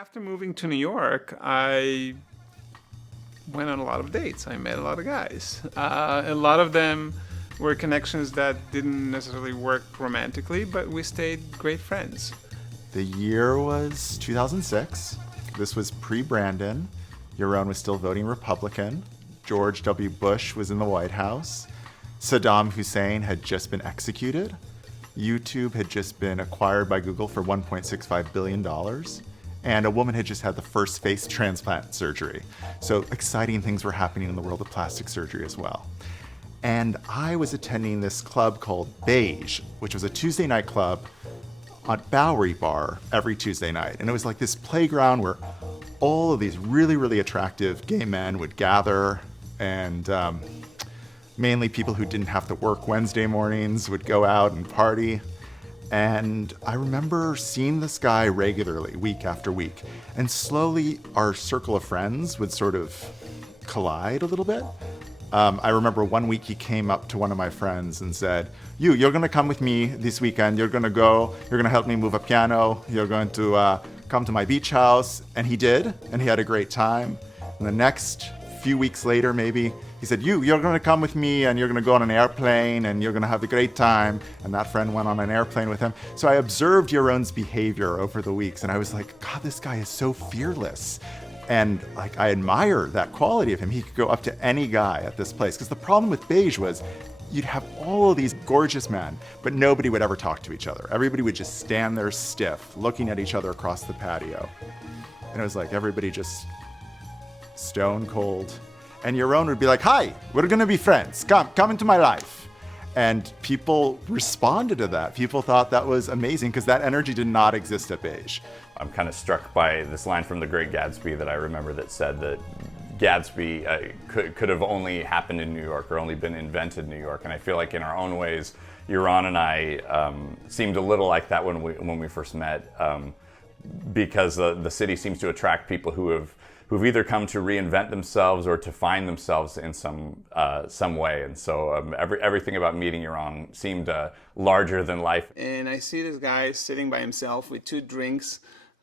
After moving to New York, I went on a lot of dates. I met a lot of guys. A lot of them were connections that didn't necessarily work romantically, but we stayed great friends. The year was 2006. This was pre-Brandon. Yaron was still voting Republican. George W. Bush was in the White House. Saddam Hussein had just been executed. YouTube had just been acquired by Google for $1.65 billion. And a woman had just had the first face transplant surgery. So exciting things were happening in the world of plastic surgery as well. And I was attending this club called Beige, which was a Tuesday night club on Bowery Bar every Tuesday night. And it was like this playground where all of these really, really attractive gay men would gather, and mainly people who didn't have to work Wednesday mornings would go out and party. And I remember seeing this guy regularly, week after week. And slowly our circle of friends would sort of collide a little bit. I remember one week he came up to one of my friends and said, you're gonna come with me this weekend. You're gonna help me move a piano. You're going to come to my beach house. And he did, and he had a great time. And the next few weeks later, maybe, he said, you're going to come with me and you're going to go on an airplane and you're going to have a great time. And that friend went on an airplane with him. So I observed Yaron's behavior over the weeks, and I was like, God, this guy is so fearless. And like, I admire that quality of him. He could go up to any guy at this place. Because the problem with Beige was you'd have all of these gorgeous men, but nobody would ever talk to each other. Everybody would just stand there stiff, looking at each other across the patio. And it was like everybody just stone cold. And Yaron would be like, hi, we're gonna be friends. Come into my life. And people responded to that. People thought that was amazing because that energy did not exist at Beige. I'm kind of struck by this line from The Great Gatsby that I remember that said that Gatsby could have only happened in New York or only been invented in New York. And I feel like in our own ways, Yaron and I seemed a little like that when we first met, because the city seems to attract people who've either come to reinvent themselves or to find themselves in some way. And so everything about meeting Yaron seemed larger than life. And I see this guy sitting by himself with two drinks,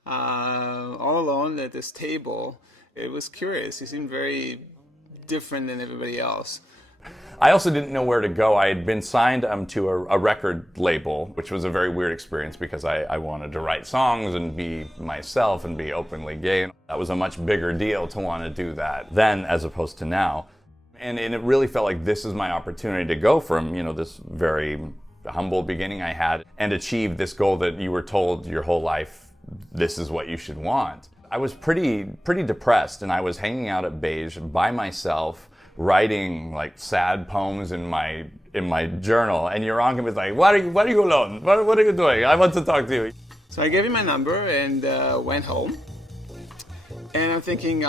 all alone at this table. It was curious. He seemed very different than everybody else. I also didn't know where to go. I had been signed to a record label, which was a very weird experience because I wanted to write songs and be myself and be openly gay. That was a much bigger deal to want to do that then as opposed to now. And it really felt like this is my opportunity to go from, this very humble beginning I had and achieve this goal that you were told your whole life, this is what you should want. I was pretty depressed, and I was hanging out at Beige by myself, writing like sad poems in my journal, and Yaron was like, "Why are you alone? What are you doing? I want to talk to you." So I gave him my number and went home. And I'm thinking,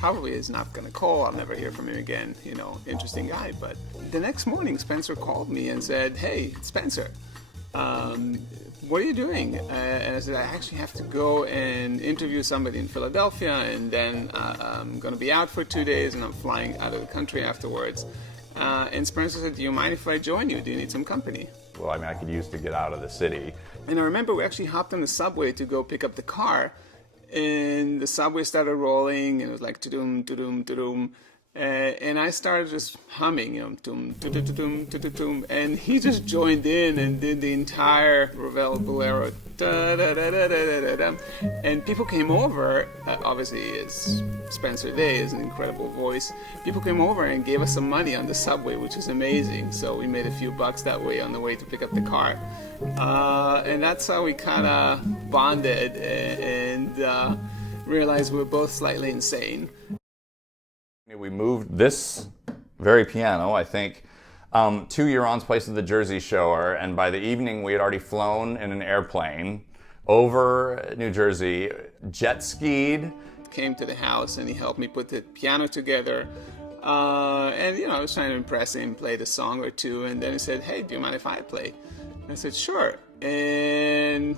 probably is not gonna call. I'll never hear from him again. Interesting guy. But the next morning, Spencer called me and said, "Hey, Spencer, what are you doing?" And I said, I actually have to go and interview somebody in Philadelphia, and then I'm going to be out for 2 days, and I'm flying out of the country afterwards. And Spencer said, do you mind if I join you? Do you need some company? Well, I could use to get out of the city. And I remember we actually hopped on the subway to go pick up the car, and the subway started rolling, and it was like, to-doom, to-doom, to-doom. And I started just humming, tum, tum, tum, tum, and he just joined in and did the entire Ravel Bolero, and people came over. Obviously, it's Spencer Day, is an incredible voice. People came over and gave us some money on the subway, which is amazing. So we made a few bucks that way on the way to pick up the car, and that's how we kind of bonded and realized we were both slightly insane. We moved this very piano, I think, to Yaron's place at the Jersey Shore, and by the evening we had already flown in an airplane over New Jersey, jet skied. Came to the house and he helped me put the piano together, and I was trying to impress him, played a song or two, and then he said, hey, do you mind if I play? And I said, sure. And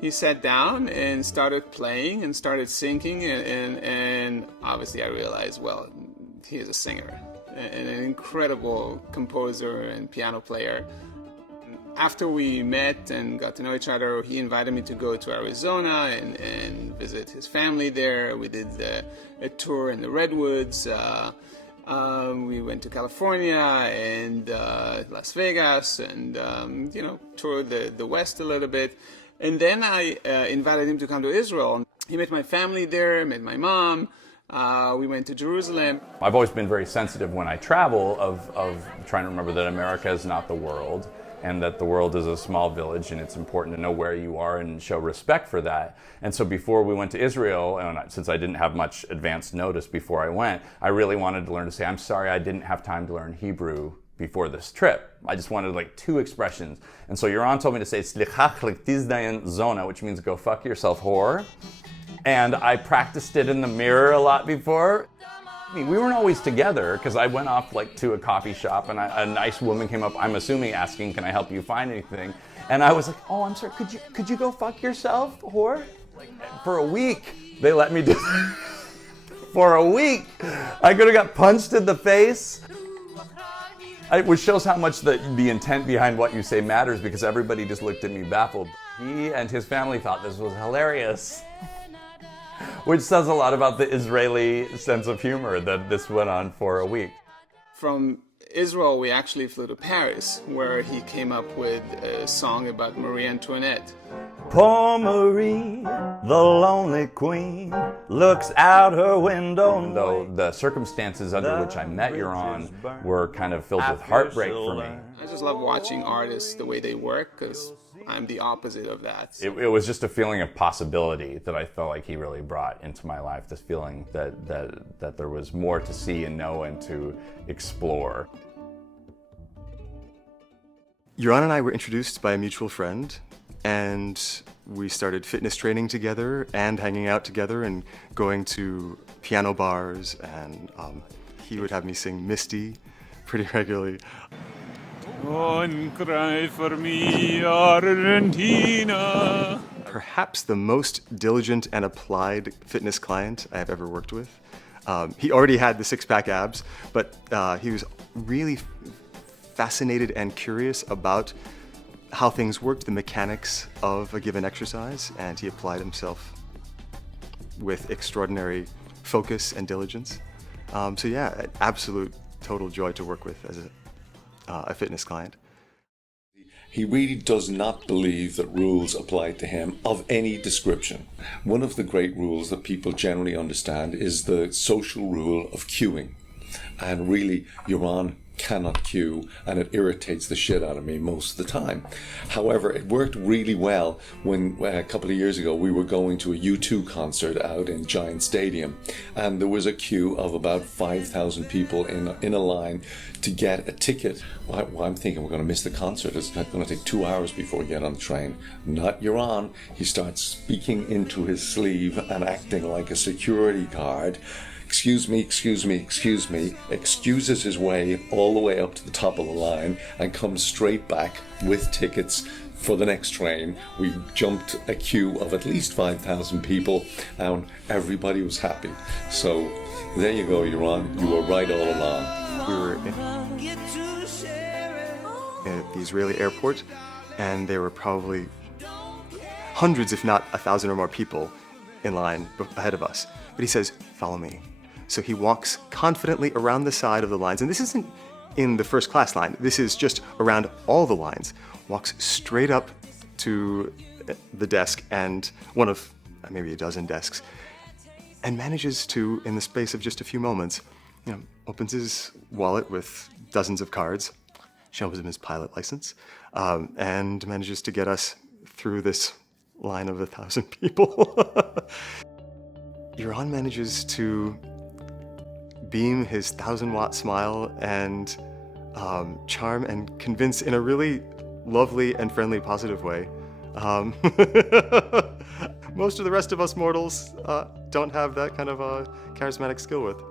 he sat down and started playing and started singing, and obviously I realized, well, he is a singer and an incredible composer and piano player. After we met and got to know each other, he invited me to go to Arizona and visit his family there. We did a tour in the Redwoods. We went to California and Las Vegas and, toured the West a little bit. And then I invited him to come to Israel. He met my family there, met my mom. We went to Jerusalem. I've always been very sensitive when I travel of trying to remember that America is not the world, and that the world is a small village, and it's important to know where you are and show respect for that. And so before we went to Israel, and since I didn't have much advance notice before I went, I really wanted to learn to say, I'm sorry I didn't have time to learn Hebrew before this trip. I just wanted like 2 expressions. And so Yaron told me to say, Slichach tizdayan zona, which means go fuck yourself, whore. And I practiced it in the mirror a lot before. I mean, we weren't always together because I went off like to a coffee shop and a nice woman came up, I'm assuming asking, can I help you find anything? And I was like, oh, I'm sorry, could you go fuck yourself, whore? For a week, they let me do that. For a week. I could have got punched in the face. Which shows how much the intent behind what you say matters, because everybody just looked at me baffled. He and his family thought this was hilarious. Which says a lot about the Israeli sense of humor that this went on for a week. From Israel, we actually flew to Paris, where he came up with a song about Marie Antoinette. Poor Marie, the lonely queen, looks out her window. Though the circumstances under which I met Yaron were kind of filled with heartbreak for me. I just love watching artists the way they work, because I'm the opposite of that. It was just a feeling of possibility that I felt like he really brought into my life, this feeling that there was more to see and know and to explore. Yaron and I were introduced by a mutual friend, and we started fitness training together and hanging out together and going to piano bars, and he would have me sing Misty pretty regularly. Don't cry for me, Argentina. Perhaps the most diligent and applied fitness client I have ever worked with. He already had the six-pack abs, but he was really fascinated and curious about how things worked, the mechanics of a given exercise, and he applied himself with extraordinary focus and diligence. So yeah, absolute total joy to work with as a fitness client. He really does not believe that rules apply to him of any description. One of the great rules that people generally understand is the social rule of queuing. And really, Yaron cannot queue, and it irritates the shit out of me most of the time. However, it worked really well when a couple of years ago we were going to a U2 concert out in Giant Stadium, and there was a queue of about 5,000 people in a line to get a ticket. Well, I'm thinking we're going to miss the concert. It's not going to take 2 hours before we get on the train. Not Yaron. He starts speaking into his sleeve and acting like a security guard. Excuse me, excuses his way all the way up to the top of the line and comes straight back with tickets for the next train. We jumped a queue of at least 5,000 people and everybody was happy. So there you go, Yaron. You were right all along. We were at the Israeli airport, and there were probably hundreds, if not 1,000 or more people in line ahead of us. But he says, "Follow me." So he walks confidently around the side of the lines, and this isn't in the first class line, this is just around all the lines, walks straight up to the desk, and one of maybe a dozen desks, and manages to, in the space of just a few moments, opens his wallet with dozens of cards, shows him his pilot license, and manages to get us through this line of 1,000 people. Yaron manages to beam his 1,000-watt smile and charm and convince in a really lovely and friendly, positive way. Most of the rest of us mortals don't have that kind of charismatic skill with.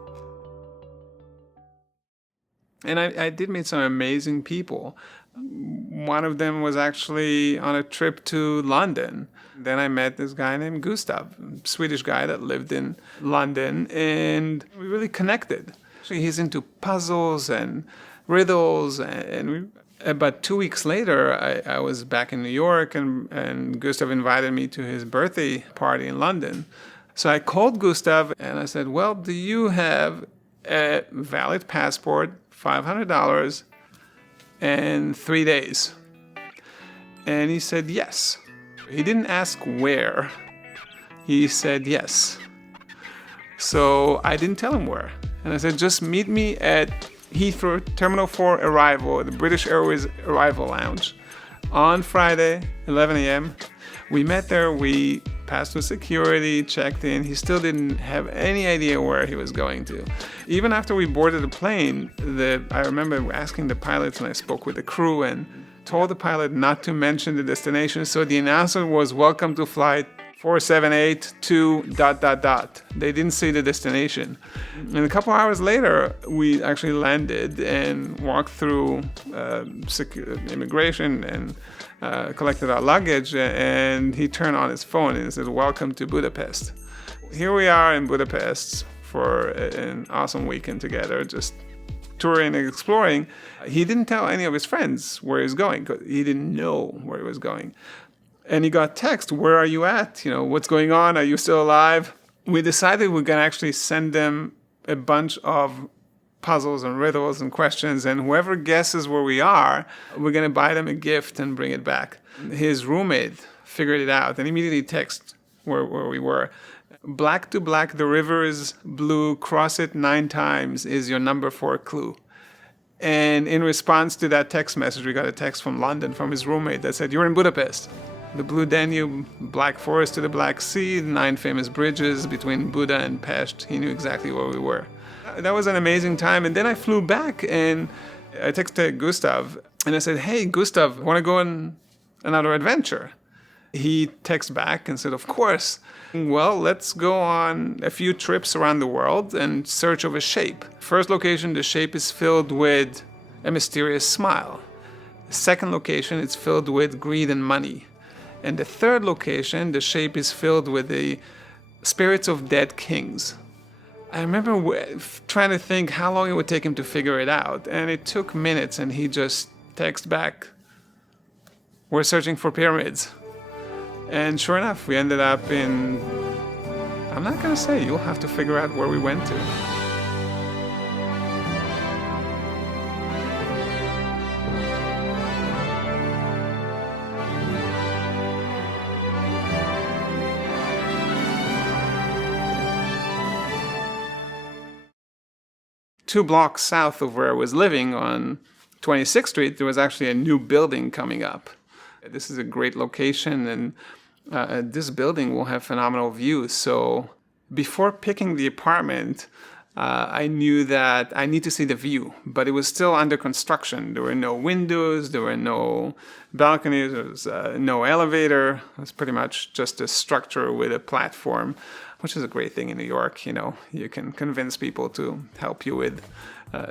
And I did meet some amazing people. One of them was actually on a trip to London. Then I met this guy named Gustav, a Swedish guy that lived in London, and we really connected. Actually, he's into puzzles and riddles, and About 2 weeks later, I was back in New York, and Gustav invited me to his birthday party in London. So I called Gustav and I said, well, do you have a valid passport, $500, and 3 days? And he said yes. He didn't ask where. He said yes. So I didn't tell him where. And I said, just meet me at Heathrow Terminal 4 arrival, the British Airways arrival lounge on Friday, 11 a.m. We met there, we passed through security, checked in. He still didn't have any idea where he was going to. Even after we boarded the plane, I remember asking the pilots, and I spoke with the crew and told the pilot not to mention the destination. So the announcer was, welcome to flight 478 to ... They didn't say the destination. And a couple hours later, we actually landed and walked through immigration and collected our luggage. And he turned on his phone and said, welcome to Budapest. Here we are in Budapest for an awesome weekend together, just touring and exploring. He didn't tell any of his friends where he was going, because he didn't know where he was going. And he got text, where are you at? What's going on? Are you still alive? We decided we're going to actually send them a bunch of puzzles and riddles and questions, and whoever guesses where we are, we're going to buy them a gift and bring it back. His roommate figured it out and immediately texted where we were. Black to black, the river is blue, cross it 9 times is your number 4 clue. And in response to that text message, we got a text from London from his roommate that said, you're in Budapest. The Blue Danube, Black Forest to the Black Sea, 9 famous bridges between Buda and Pest. He knew exactly where we were. That was an amazing time. And then I flew back and I texted Gustav and I said, hey, Gustav, want to go on another adventure? He texted back and said, of course. Well, let's go on a few trips around the world and search of a shape. First location, the shape is filled with a mysterious smile. The second location, it's filled with greed and money. And the third location, the shape is filled with the spirits of dead kings. I remember trying to think how long it would take him to figure it out. And it took minutes, and he just texted back, we're searching for pyramids. And sure enough, we ended up in, I'm not going to say, you'll have to figure out where we went to. 2 blocks south of where I was living on 26th Street, there was actually a new building coming up. This is a great location, and this building will have phenomenal views. So before picking the apartment, I knew that I need to see the view, but it was still under construction. There were no windows, there were no balconies, there was no elevator. It was pretty much just a structure with a platform, which is a great thing in New York. You can convince people to help you with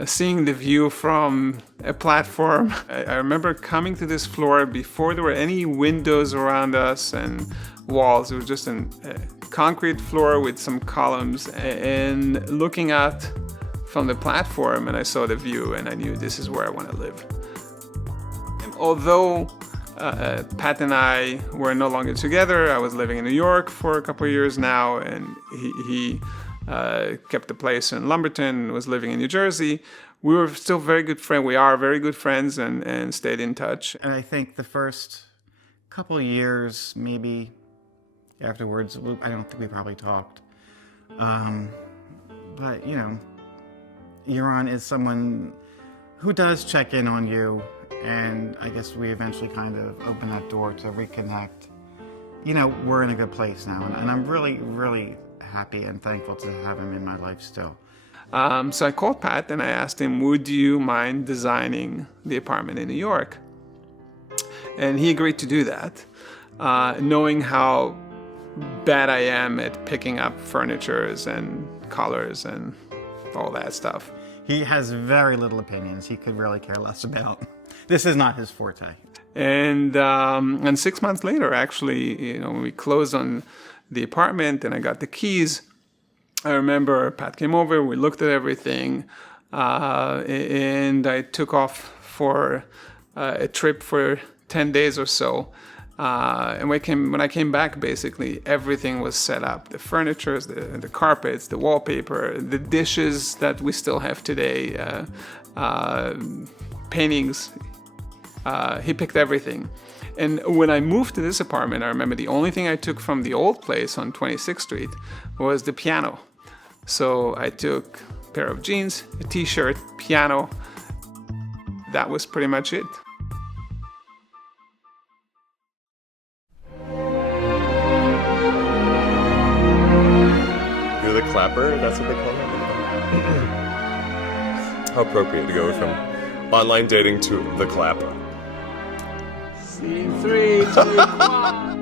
seeing the view from a platform. I remember coming to this floor before there were any windows around us and walls. It was just a concrete floor with some columns, and looking out from the platform, and I saw the view, and I knew this is where I want to live. Although Pat and I were no longer together, I was living in New York for a couple of years now, and he kept the place in Lumberton, was living in New Jersey. We were still very good friends. We are very good friends, and stayed in touch. And I think the first couple of years, maybe afterwards, I don't think we probably talked. But, Yaron is someone who does check in on you, and I guess we eventually kind of opened that door to reconnect. We're in a good place now, and I'm really, really happy and thankful to have him in my life still. So I called Pat and I asked him, would you mind designing the apartment in New York? And he agreed to do that, knowing how bad I am at picking up furnitures and colors and all that stuff. He has very little opinions. He could really care less about. This is not his forte. And 6 months later, actually, when we closed on the apartment and I got the keys, I remember Pat came over, we looked at everything, and I took off for a trip for 10 days or so. And when I came back, basically everything was set up: the furniture, the carpets, the wallpaper, the dishes that we still have today, paintings. He picked everything. And when I moved to this apartment, I remember the only thing I took from the old place on 26th Street was the piano. So I took a pair of jeans, a t-shirt, piano. That was pretty much it. You're the clapper? That's what they call it? How appropriate to go from online dating to the clap. Scene 3, 2, 1.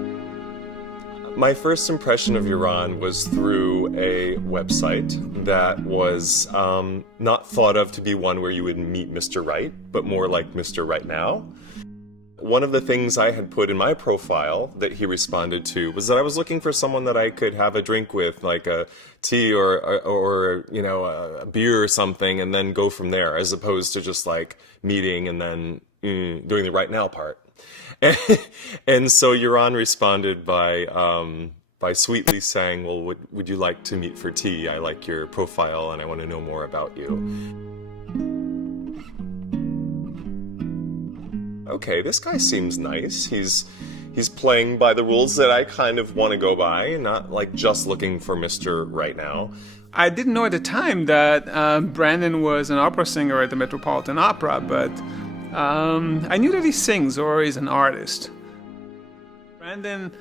My first impression of Yaron was through a website that was not thought of to be one where you would meet Mr. Right, but more like Mr. Right Now. One of the things I had put in my profile that he responded to was that I was looking for someone that I could have a drink with, like a tea or you know, a beer or something, and then go from there, as opposed to just like meeting and then doing the right now part. And so Yaron responded by sweetly saying, well, would you like to meet for tea? I like your profile and I want to know more about you. Okay, this guy seems nice. He's playing by the rules that I kind of want to go by, not like just looking for Mr. Right Now. I didn't know at the time that Brandon was an opera singer at the Metropolitan Opera, but I knew that he sings or is an artist. Brandon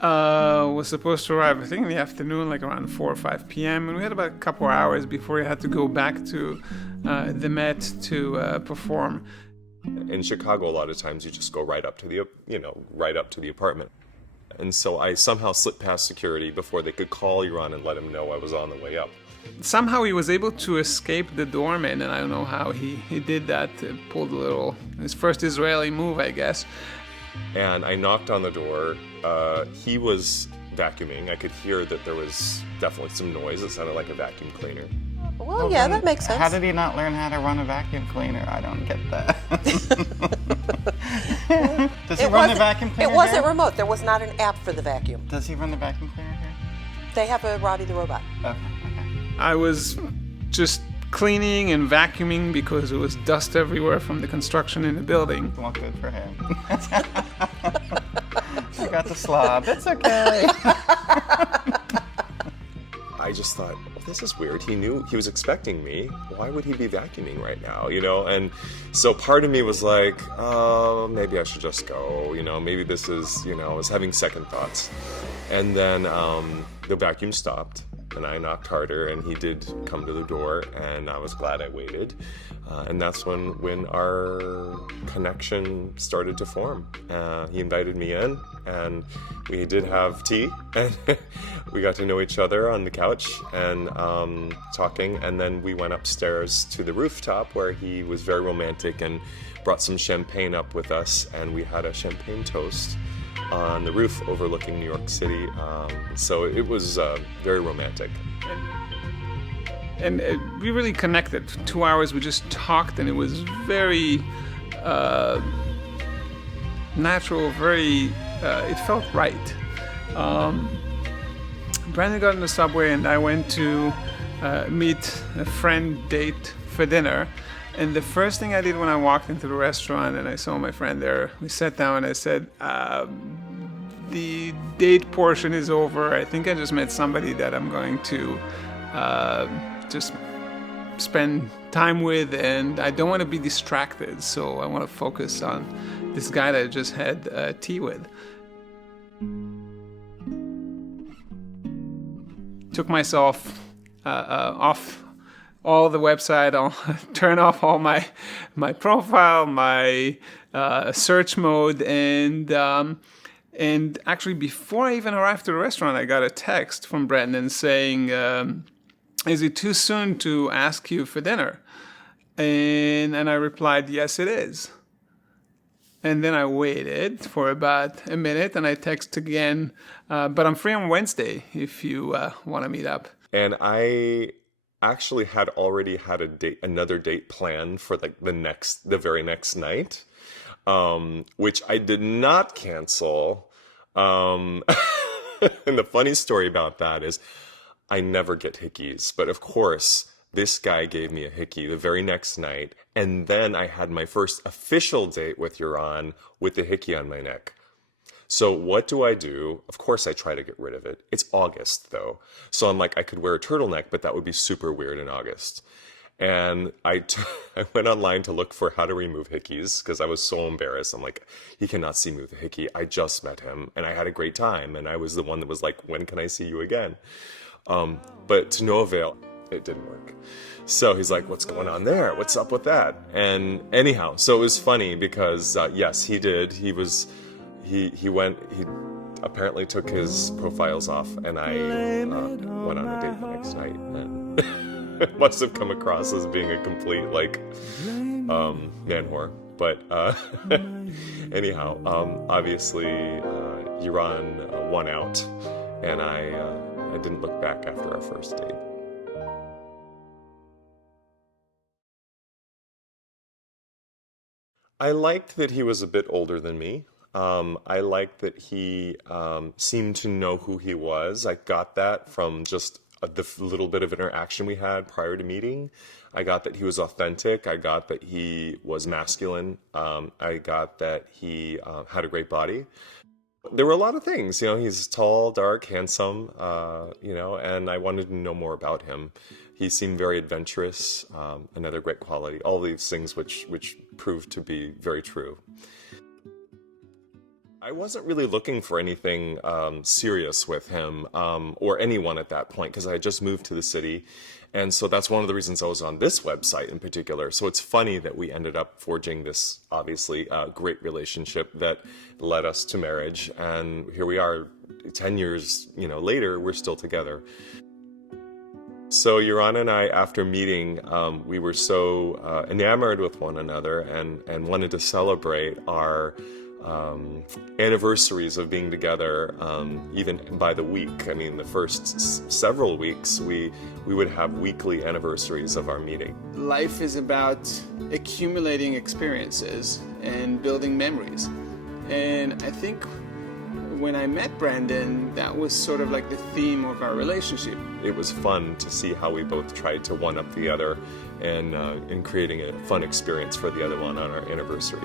was supposed to arrive, I think, in the afternoon, like around 4 or 5 p.m., and we had about a couple hours before he had to go back to the Met to perform. In Chicago, a lot of times you just go right up to the apartment. And so I somehow slipped past security before they could call Yaron and let him know I was on the way up. Somehow he was able to escape the doorman, and I don't know how he did that. Pulled his first Israeli move, I guess. And I knocked on the door. He was vacuuming. I could hear that there was definitely some noise. It sounded like a vacuum cleaner. Well, yeah, that makes sense. How did he not learn how to run a vacuum cleaner? I don't get that. Does he run the vacuum cleaner It wasn't here? remote. There was not an app for the vacuum. Does he run the vacuum cleaner here? They have a Robbie the Robot. Okay. I was just cleaning and vacuuming because there was dust everywhere from the construction in the building. Well, good for him. You got the slob. It's okay. I just thought, well, this is weird. He knew he was expecting me. Why would he be vacuuming right now? You know, and so part of me was like, oh, maybe I should just go. You know, maybe this is, you know, I was having second thoughts. And then the vacuum stopped, and I knocked harder, and he did come to the door, and I was glad I waited. And that's when our connection started to form. He invited me in, and we did have tea, and we got to know each other on the couch and talking, and then we went upstairs to the rooftop where he was very romantic and brought some champagne up with us, and we had a champagne toast on the roof overlooking New York City. So it was very romantic. And we really connected. 2 hours we just talked, and it was very natural, very, it felt right. Brandon got in the subway, and I went to meet a friend, date for dinner. And the first thing I did when I walked into the restaurant and I saw my friend there, we sat down and I said, the date portion is over. I think I just met somebody that I'm going to just spend time with, and I don't want to be distracted, so I want to focus on this guy that I just had tea with. Took myself off all the website, I'll turn off all my profile, my search mode, and actually before I even arrived to the restaurant, I got a text from Brandon saying, is it too soon to ask you for dinner? And I replied, yes, it is. And then I waited for about a minute, and I text again, but I'm free on Wednesday if you want to meet up. And I actually had already had another date planned for like the very next night. which I did not cancel. And the funny story about that is I never get hickeys, but of course, this guy gave me a hickey the very next night, and then I had my first official date with Yaron with the hickey on my neck. So what do? Of course, I try to get rid of it. It's August, though. So I'm like, I could wear a turtleneck, but that would be super weird in August. And I went online to look for how to remove hickeys because I was so embarrassed. I'm like, he cannot see me with a hickey. I just met him, and I had a great time. And I was the one that was like, when can I see you again? But to no avail. It didn't work. So he's like, what's going on there? What's up with that? And anyhow, so it was funny because, yes, he did. He apparently took his profiles off, and I went on a date the next night. And it must have come across as being a complete, man whore. But anyhow, obviously, Yaron won out, and I didn't look back after our first date. I liked that he was a bit older than me. I liked that he seemed to know who he was. I got that from just the little bit of interaction we had prior to meeting. I got that he was authentic. I got that he was masculine. I got that he had a great body. There were a lot of things, he's tall, dark, handsome, and I wanted to know more about him. He seemed very adventurous, another great quality, all these things which proved to be very true. I wasn't really looking for anything serious with him or anyone at that point because I had just moved to the city. And so that's one of the reasons I was on this website in particular. So it's funny that we ended up forging this, obviously, great relationship that led us to marriage. And here we are 10 years later, we're still together. So Yaron and I, after meeting, we were so enamored with one another and wanted to celebrate our anniversaries of being together, even by the week. I mean, the first several weeks, we would have weekly anniversaries of our meeting. Life is about accumulating experiences and building memories. And I think when I met Brandon, that was sort of like the theme of our relationship. It was fun to see how we both tried to one-up the other and in creating a fun experience for the other one on our anniversary.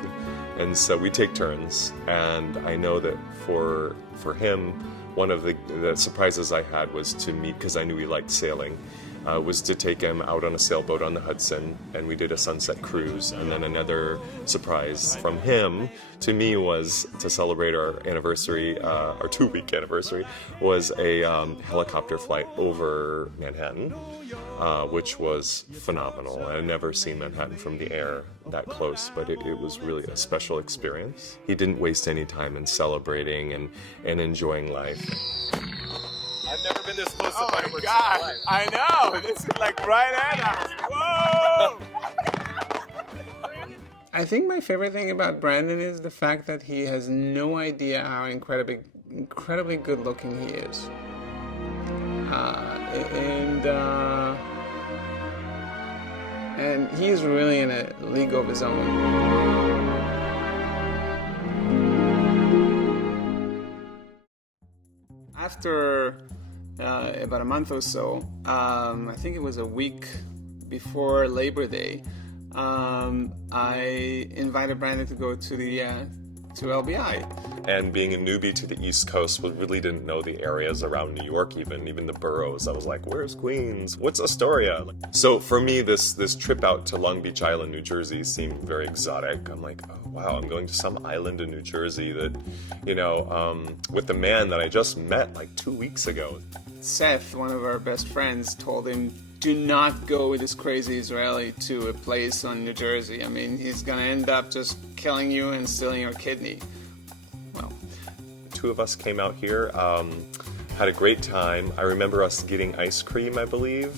And so we take turns, and I know that for him, one of the surprises I had was to meet, because I knew he liked sailing, was to take him out on a sailboat on the Hudson, and we did a sunset cruise. And then another surprise from him to me was to celebrate our anniversary, our 2-week anniversary, was a helicopter flight over Manhattan, which was phenomenal. I had never seen Manhattan from the air that close, but it was really a special experience. He didn't waste any time in celebrating and enjoying life. I've never been this close to Oh my God! I know! This is like right at us! Whoa! I think my favorite thing about Brandon is the fact that he has no idea how incredibly good looking he is. And he's really in a league of his own. After about a month or so, I think it was a week before Labor Day, I invited Brandon to go to LBI. And being a newbie to the East Coast, we really didn't know the areas around New York, even the boroughs. I was like, where's Queens? What's Astoria? So for me, this trip out to Long Beach Island, New Jersey seemed very exotic. I'm like, oh, wow, I'm going to some island in New Jersey that, with the man that I just met like 2 weeks ago. Seth, one of our best friends, told him, do not go with this crazy Israeli to a place on New Jersey. I mean, he's going to end up just killing you and stealing your kidney. Well, the two of us came out here, had a great time. I remember us getting ice cream, I believe,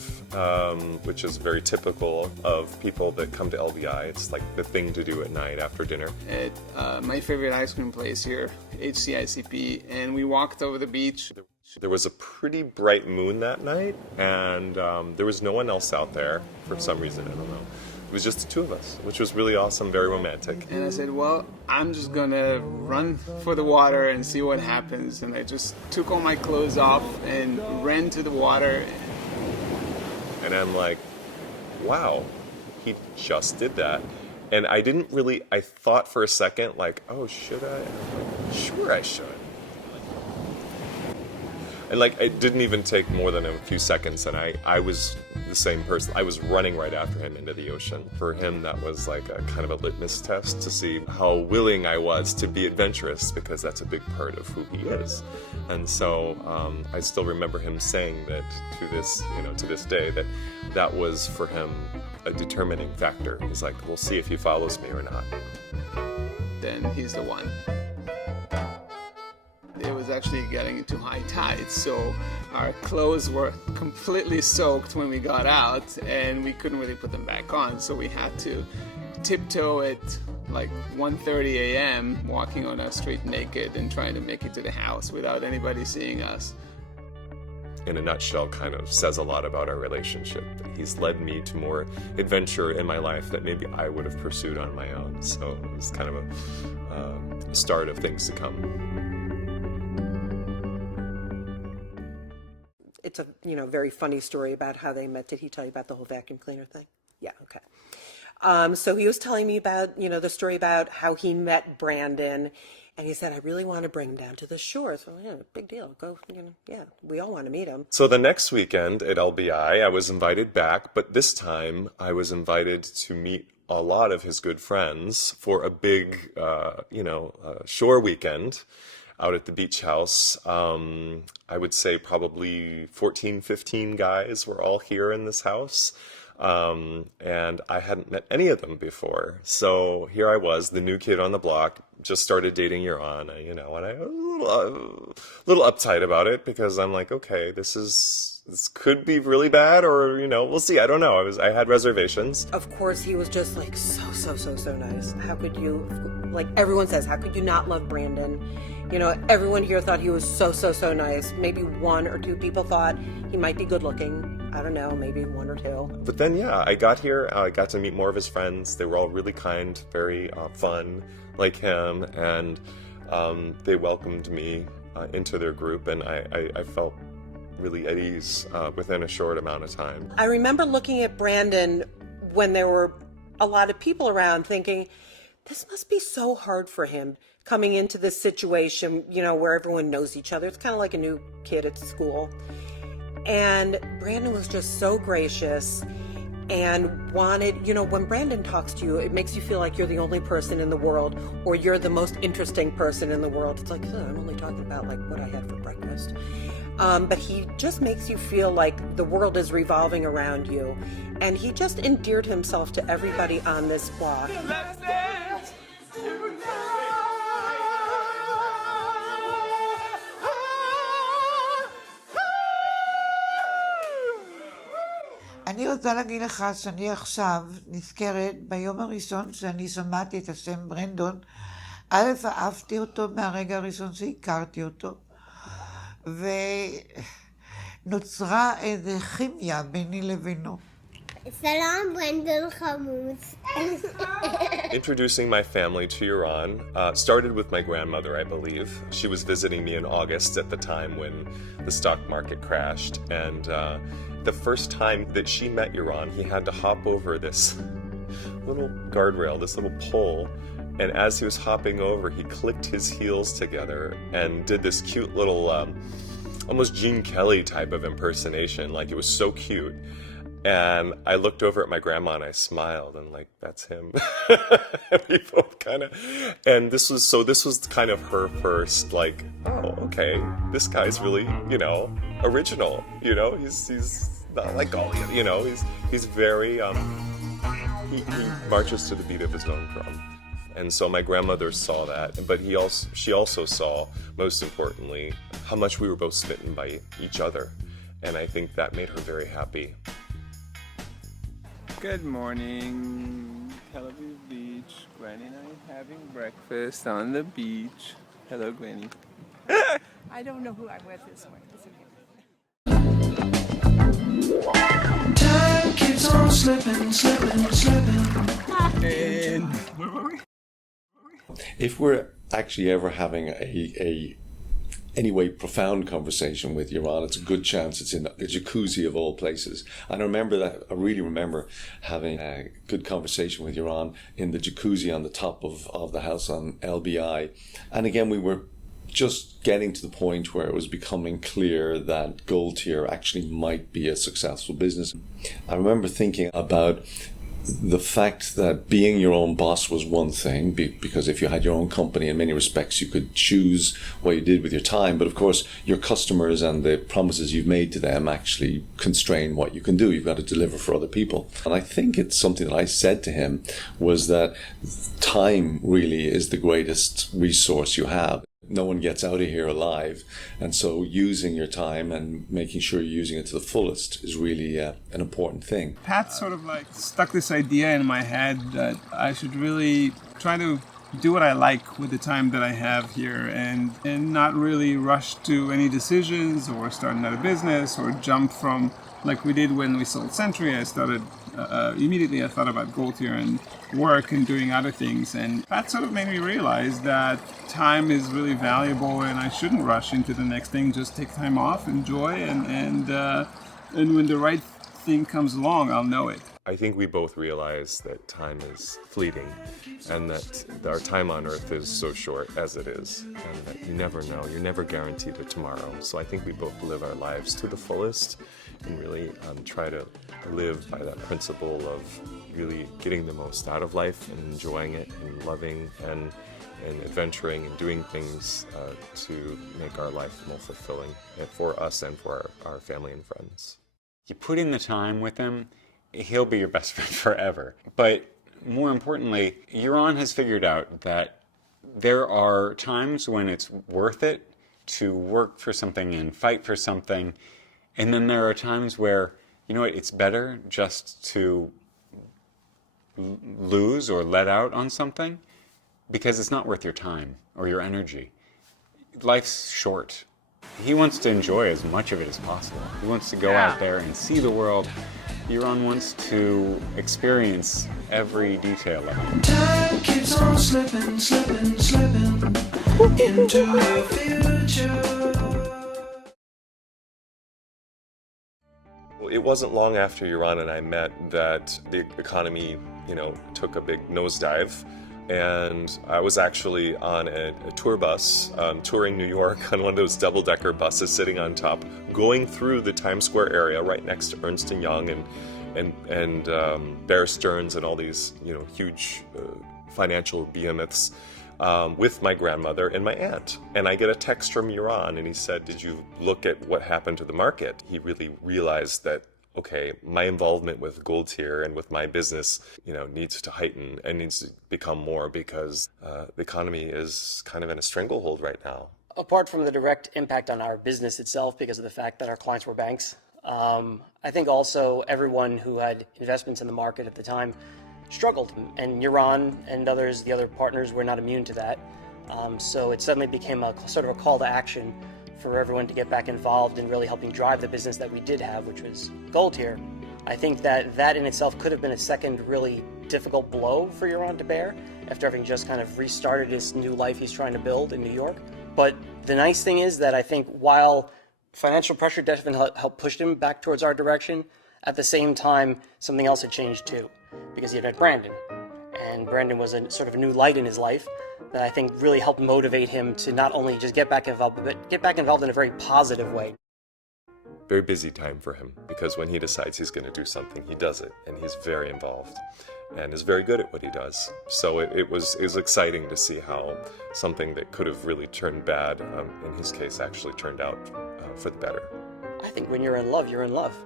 which is very typical of people that come to LBI. It's like the thing to do at night after dinner. At my favorite ice cream place here, HCICP, and we walked over the beach. There was a pretty bright moon that night, and there was no one else out there for some reason, I don't know. It was just the two of us, which was really awesome, very romantic. And I said, well, I'm just gonna run for the water and see what happens. And I just took all my clothes off and ran to the water. And I'm like, wow, he just did that. And I thought for a second, like, oh, should I? And I'm like, sure I should. And like, it didn't even take more than a few seconds, and I was the same person. I was running right after him into the ocean. For him, that was like a kind of a litmus test to see how willing I was to be adventurous, because that's a big part of who he is. And so I still remember him saying that to this day, that was for him a determining factor. He's like, we'll see if he follows me or not. Then he's the one. It was actually getting into high tide, so our clothes were completely soaked when we got out, and we couldn't really put them back on, so we had to tiptoe at like 1:30 a.m. walking on our street naked and trying to make it to the house without anybody seeing us. In a nutshell, kind of says a lot about our relationship. He's led me to more adventure in my life that maybe I would have pursued on my own, so it was kind of a start of things to come. It's a very funny story about how they met. Did he tell you about the whole vacuum cleaner thing? Yeah, okay. So he was telling me about the story about how he met Brandon, and he said, I really want to bring him down to the shore. So yeah, big deal. Go, yeah, we all want to meet him. So the next weekend at LBI, I was invited back, but this time I was invited to meet a lot of his good friends for a big, shore weekend out at the beach house. I would say probably 14, 15 guys were all here in this house. And I hadn't met any of them before. So here I was, the new kid on the block, just started dating Yaron, and I was a little uptight about it, because I'm like, okay, this could be really bad, or, we'll see. I don't know. I had reservations. Of course, he was just like so nice. How could you, like everyone says, how could you not love Brandon? Everyone here thought he was so nice. Maybe one or two people thought he might be good looking. I don't know, maybe one or two. But then, yeah, I got here, I got to meet more of his friends. They were all really kind, very fun, like him, and they welcomed me into their group, and I felt really at ease within a short amount of time. I remember looking at Brandon when there were a lot of people around thinking, this must be so hard for him coming into this situation, where everyone knows each other. It's kind of like a new kid at school. And Brandon was just so gracious and wanted, when Brandon talks to you, it makes you feel like you're the only person in the world, or you're the most interesting person in the world. It's like, I'm only talking about like what I had for breakfast. But he just makes you feel like the world is revolving around you. And he just endeared himself to everybody on this block. אני רוצה להגיד לך שאני עכשיו נזכרת ביום הראשון שאני שמעתי את השם ברנדון. א', אהבתי אותו מהרגע הראשון שהכרתי אותו, ונוצרה איזו כימיה ביני לבינו. Salam, Brandon Khamouz. Introducing my family to Yaron started with my grandmother, I believe. She was visiting me in August at the time when the stock market crashed, and the first time that she met Yaron, he had to hop over this little guardrail, this little pole, and as he was hopping over, he clicked his heels together and did this cute little, almost Gene Kelly type of impersonation. Like, it was so cute. And I looked over at my grandma and I smiled and like, that's him. We both kind of, and this was kind of her first, like, oh, okay, this guy's really, original, he's not like all, he's very, he marches to the beat of his own drum. And so my grandmother saw that, but she also saw, most importantly, how much we were both smitten by each other. And I think that made her very happy. Good morning, Tel Aviv Beach. Granny and I are having breakfast on the beach. Hello, Granny. I don't know who I'm with this morning. It's okay. Time keeps on slipping. if we're actually ever having a anyway profound conversation with Yaron, it's a good chance it's in a jacuzzi of all places. And I really remember having a good conversation with Yaron in the jacuzzi on the top of the house on LBI. And again, we were just getting to the point where it was becoming clear that Gold Tier actually might be a successful business. I remember thinking about the fact that being your own boss was one thing, because if you had your own company, in many respects, you could choose what you did with your time. But of course, your customers and the promises you've made to them actually constrain what you can do. You've got to deliver for other people. And I think it's something that I said to him was that time really is the greatest resource you have. No one gets out of here alive, and so using your time and making sure you're using it to the fullest is really an important thing. Pat sort of like stuck this idea in my head that I should really try to do what I like with the time that I have here and not really rush to any decisions or start another business or jump from, like we did when we sold Century. I started immediately I thought about Gold Tier and work and doing other things, and that sort of made me realize that time is really valuable and I shouldn't rush into the next thing. Just take time off, enjoy, and when the right thing comes along, I'll know it. I think we both realize that time is fleeting and that our time on earth is so short as it is, and that you never know, you're never guaranteed a tomorrow. So I think we both live our lives to the fullest and really try to live by that principle of really getting the most out of life and enjoying it and loving and adventuring and doing things to make our life more fulfilling for us and for our family and friends. You put in the time with him, he'll be your best friend forever. But more importantly, Yaron has figured out that there are times when it's worth it to work for something and fight for something. And then there are times where, you know what, it's better just to lose or let out on something because it's not worth your time or your energy. Life's short. He wants to enjoy as much of it as possible. He wants to go out there and see the world. Yaron wants to experience every detail of it. Time keeps on slipping, slipping, slipping into the future. It wasn't long after Yaron and I met that the economy, took a big nosedive. And I was actually on a tour bus, touring New York on one of those double-decker buses, sitting on top, going through the Times Square area right next to Ernst & Young and Bear Stearns and all these, huge financial behemoths, with my grandmother and my aunt. And I get a text from Yaron, and he said, "Did you look at what happened to the market?" He really realized that, okay, my involvement with Gold Tier and with my business, needs to heighten and needs to become more because the economy is kind of in a stranglehold right now. Apart from the direct impact on our business itself because of the fact that our clients were banks, I think also everyone who had investments in the market at the time struggled. And Yaron and the other partners were not immune to that. So it suddenly became a sort of a call to action for everyone to get back involved in really helping drive the business that we did have, which was Gold Tier. I think that in itself could have been a second really difficult blow for Yaron to bear after having just kind of restarted his new life he's trying to build in New York. But the nice thing is that I think while financial pressure definitely helped push him back towards our direction, at the same time, something else had changed too, because he had met Brandon. And Brandon was a sort of a new light in his life that I think really helped motivate him to not only just get back involved, but get back involved in a very positive way. Very busy time for him, because when he decides he's going to do something, he does it, and he's very involved and is very good at what he does. So it was exciting to see how something that could have really turned bad, in his case, actually turned out for the better. I think when you're in love, you're in love.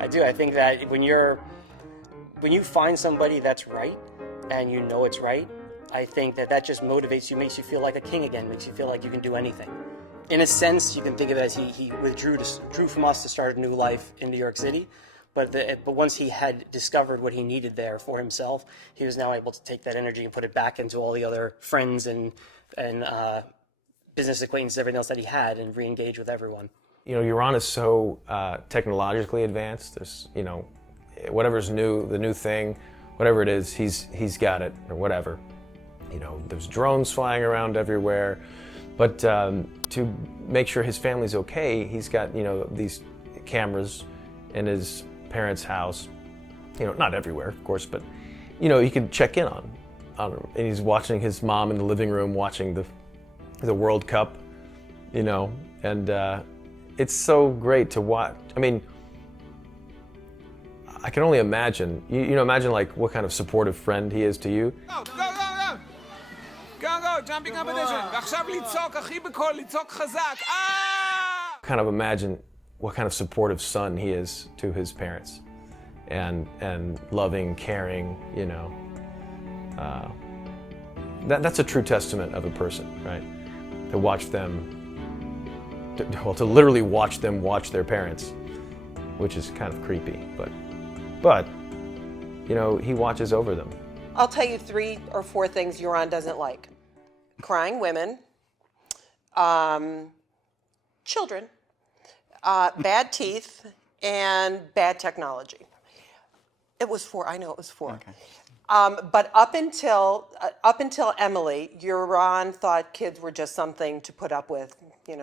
I do. I think that when you find somebody that's right and you know it's right, I think that just motivates you, makes you feel like a king again, makes you feel like you can do anything. In a sense, you can think of it as he withdrew from us to start a new life in New York City, but once he had discovered what he needed there for himself, he was now able to take that energy and put it back into all the other friends and business acquaintances, everything else that he had, and re-engage with everyone. Yaron is so technologically advanced. There's, whatever's new, the new thing, whatever it is, he's got it, or whatever. There's drones flying around everywhere. But to make sure his family's okay, he's got, these cameras in his parents' house. Not everywhere, of course, but, he could check in on him. And he's watching his mom in the living room watching the World Cup, and it's so great to watch. I mean, I can only imagine, imagine like what kind of supportive friend he is to you. Go, go, go, go! Go, jumping competition. ועכשיו לצעוק הכי בקול, לצעוק חזק. Kind of imagine what kind of supportive son he is to his parents, and loving, caring, that's a true testament of a person, right? To watch them, to literally watch them watch their parents, which is kind of creepy, but he watches over them. I'll tell you 3 or 4 things Yoran doesn't like. Crying women, children, bad teeth, and bad technology. It was 4, I know it was 4. Okay. But up until Emily, Yoran thought kids were just something to put up with,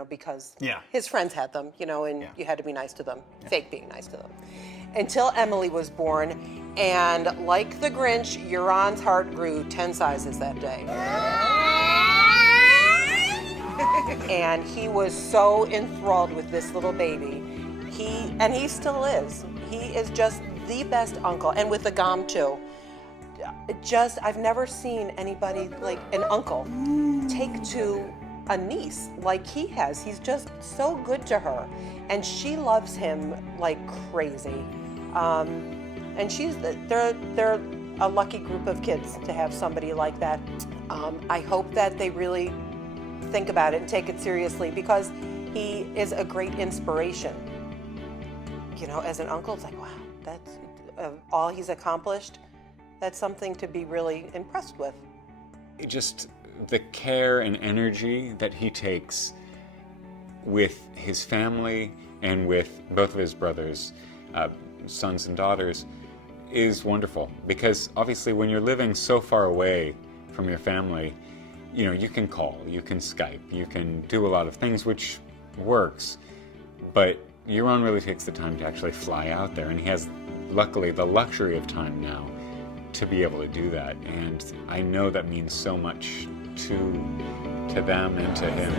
because his friends had them, and you had to be nice to them, fake being nice to them. Until Emily was born, and like the Grinch, Yoran's heart grew 10 sizes that day. And he was so enthralled with this little baby. He still is. He is just the best uncle, and with the Gom too. I've never seen anybody like an uncle take to a niece like he has. He's just so good to her, and she loves him like crazy. And they're a lucky group of kids to have somebody like that. I hope that they really think about it and take it seriously, because he is a great inspiration. As an uncle, it's like, wow, that's all he's accomplished. That's something to be really impressed with. Just the care and energy that he takes with his family and with both of his brothers, sons and daughters, is wonderful. Because obviously when you're living so far away from your family, you can call, you can Skype, you can do a lot of things, which works. But Yoran really takes the time to actually fly out there, and he has, luckily, the luxury of time now to be able to do that. And I know that means so much to them and to him.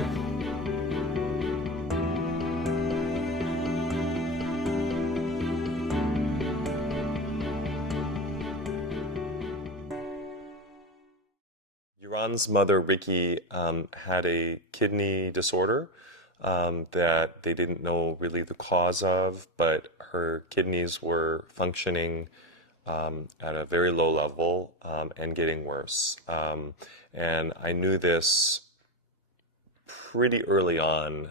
Yoran's mother, Ricky, had a kidney disorder that they didn't know really the cause of, but her kidneys were functioning at a very low level and getting worse. And I knew this pretty early on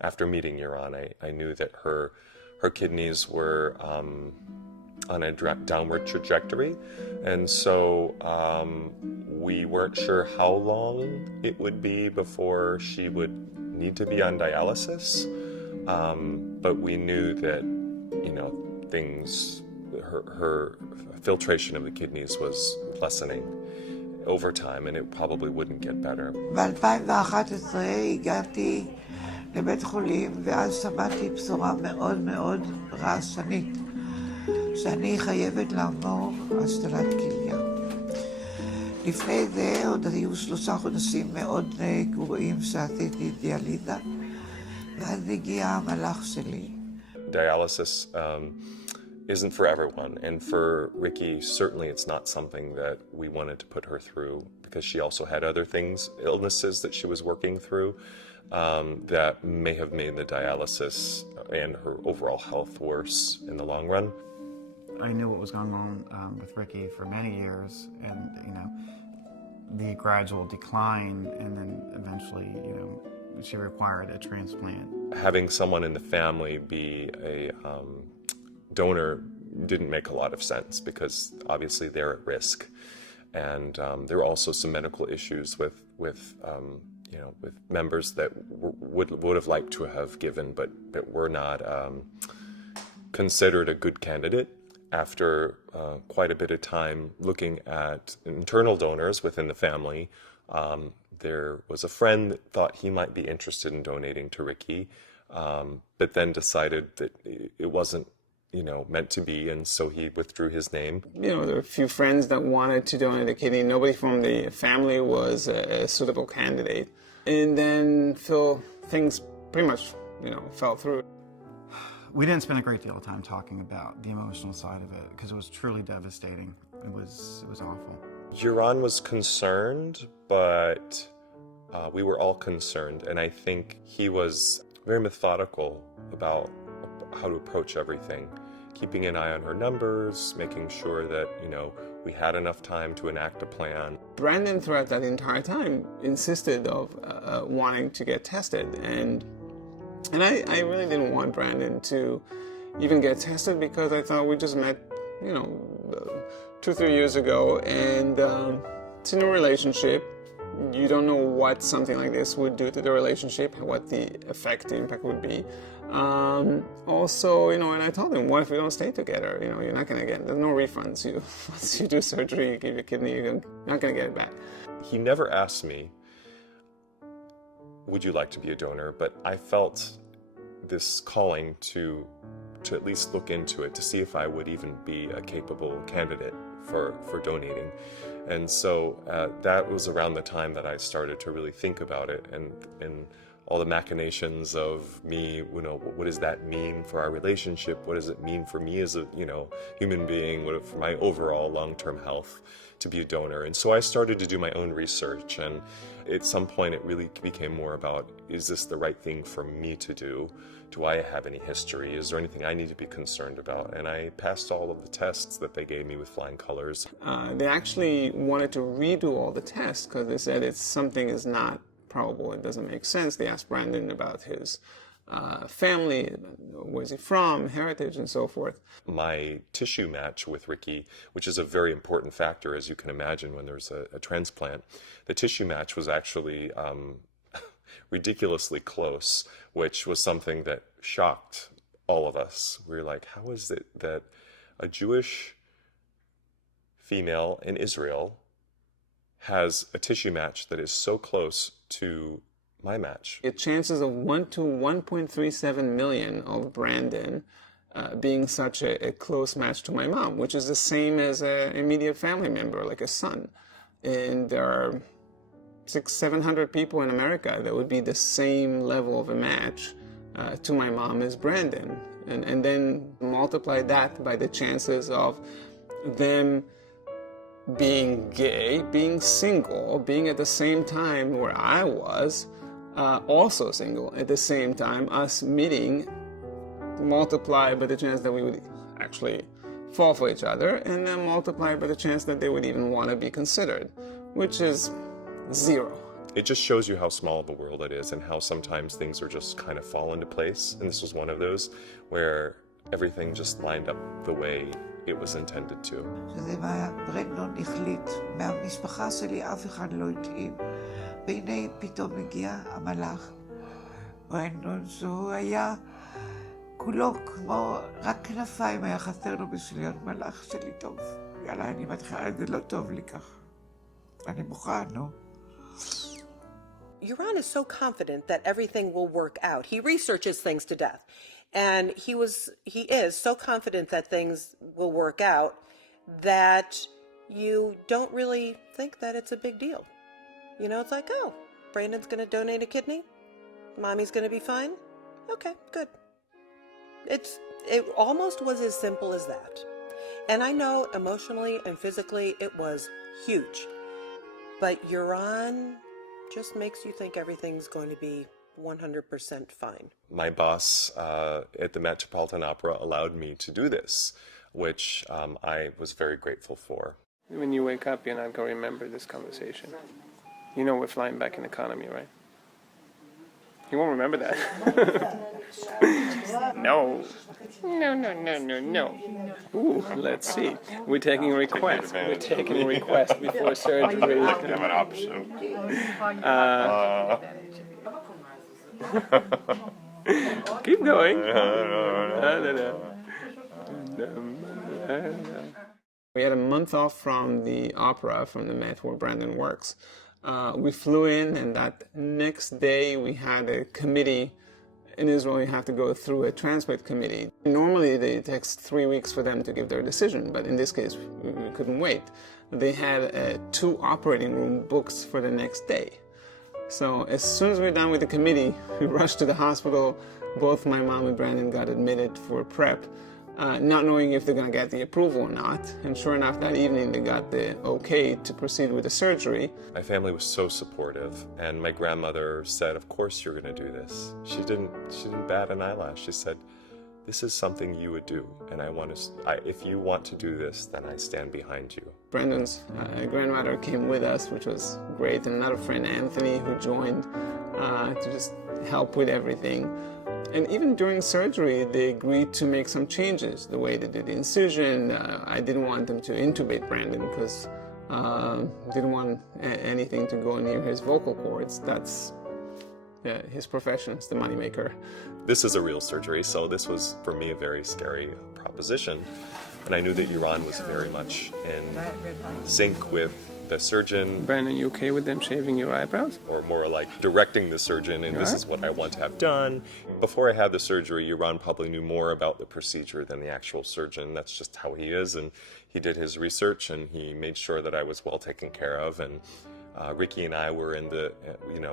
after meeting Yoran. I knew that her kidneys were on a downward trajectory, and so we weren't sure how long it would be before she would need to be on dialysis, but we knew that her filtration of the kidneys was lessening over time, and it probably wouldn't get better. ב-2011 הגעתי לבית חולים, ואז שמעתי בשורה מאוד מאוד רעשנית, שאני חייבת לעבור השתלת כליה. לפני זה עוד היו 3 חודשים מאוד גרועים שעשיתי דיאליזה, ואז הגיע המלאך שלי. Dialysis isn't for everyone, and for Ricky, certainly it's not something that we wanted to put her through, because she also had other illnesses that she was working through that may have made the dialysis and her overall health worse in the long run. I knew what was going on with Ricky for many years, and the gradual decline, and then eventually, she required a transplant. Having someone in the family be a donor didn't make a lot of sense, because obviously they're at risk, and there are also some medical issues with members that would have liked to have given, but were not considered a good candidate. after quite a bit of time looking at internal donors within the family, there was a friend that thought he might be interested in donating to Ricky, but then decided that it wasn't, meant to be, and so he withdrew his name. There were a few friends that wanted to donate a kidney. Nobody from the family was a suitable candidate. And then things pretty much, fell through. We didn't spend a great deal of time talking about the emotional side of it because it was truly devastating. It was awful. Yaron was concerned, but we were all concerned, and I think he was very methodical about how to approach everything, keeping an eye on her numbers, making sure that, we had enough time to enact a plan. Brandon, throughout that entire time, insisted of wanting to get tested, and I really didn't want Brandon to even get tested because I thought we just met, 2-3 years ago, and it's a new relationship. You don't know what something like this would do to the relationship, what the impact would be. Also, and I told him, what if we don't stay together? You're not going to get, there's no refunds. Once you do surgery, you give your kidney, you're not going to get it back. He never asked me, would you like to be a donor? But I felt this calling to at least look into it, to see if I would even be a capable candidate for donating. And so that was around the time that I started to really think about it and all the machinations of me, what does that mean for our relationship? What does it mean for me as a, human being? What for my overall long-term health to be a donor? And so I started to do my own research, and at some point it really became more about, is this the right thing for me to do? Do I have any history? Is there anything I need to be concerned about? And I passed all of the tests that they gave me with flying colors. They actually wanted to redo all the tests because they said something is not probable, it doesn't make sense. They asked Brandon about his family, where's he from, heritage, and so forth. My tissue match with Ricky, which is a very important factor, as you can imagine, when there's a transplant, the tissue match was actually ridiculously close, which was something that shocked all of us. We were like, how is it that a Jewish female in Israel has a tissue match that is so close to my match? The chances of 1 to 1.37 million of Brandon being such a close match to my mom, which is the same as an immediate family member, like a son. And there are 600-700 people in America that would be the same level of a match to my mom as Brandon. And then multiply that by the chances of them being gay, being single, being at the same time where I was, also single at the same time, us meeting, multiply by the chance that we would actually fall for each other, and then multiply by the chance that they would even want to be considered, which is 0. It just shows you how small of a world it is and how sometimes things are just kind of fall into place. And this was one of those where everything just lined up the way it was intended to. שזה מה ברנדון החליט, מהמשפחה שלי אף אחד לא התאים. והנה פתאום הגיע המלאך. ברנדון, שהוא היה כולו כמו רק כנפיים, היה חסר לו בשביל להיות מלאך שלי טוב. יאללה, אני מתחילה, זה לא טוב לי כך. אני מוכן, נו. Yaron is so confident that everything will work out. He researches things to death. And he is so confident that things will work out that you don't really think that it's a big deal. It's like, oh, Brandon's going to donate a kidney? Mommy's going to be fine? Okay, good. It almost was as simple as that. And I know emotionally and physically it was huge. But Yaron just makes you think everything's going to be 100% fine. My boss at the Metropolitan Opera allowed me to do this, which I was very grateful for. When you wake up, you're not going to remember this conversation. We're flying back in economy, right? You won't remember that. No. Ooh, let's see. We're taking requests. We're taking requests before surgery. I can have an option. Keep going. No. We had a month off from the opera, from the Met where Brandon works. We flew in, and that next day we had a committee. In Israel, you have to go through a transmit committee. Normally, it takes 3 weeks for them to give their decision, but in this case, we couldn't wait. They had 2 operating room books for the next day. So as soon as we were done with the committee, we rushed to the hospital. Both my mom and Brandon got admitted for prep, not knowing if they're going to get the approval or not. And sure enough, that evening they got the okay to proceed with the surgery. My family was so supportive, and my grandmother said, "Of course you're going to do this." She didn't bat an eyelash. She said, "This is something you would do, and if you want to do this, then I stand behind you." Brandon's grandmother came with us, which was great, and another friend, Anthony, who joined to just help with everything. And even during surgery, they agreed to make some changes. The way they did the incision, I didn't want them to intubate Brandon because didn't want anything to go near his vocal cords. That's his profession, it's the moneymaker. This is a real surgery, so this was, for me, a very scary proposition. And I knew that Yaron was very much in sync with the surgeon. Brandon, you okay with them shaving your eyebrows? Or more like directing the surgeon, and this is what I want to have done. Before I had the surgery, Yaron probably knew more about the procedure than the actual surgeon. That's just how he is, and he did his research, and he made sure that I was well taken care of. And Ricky and I were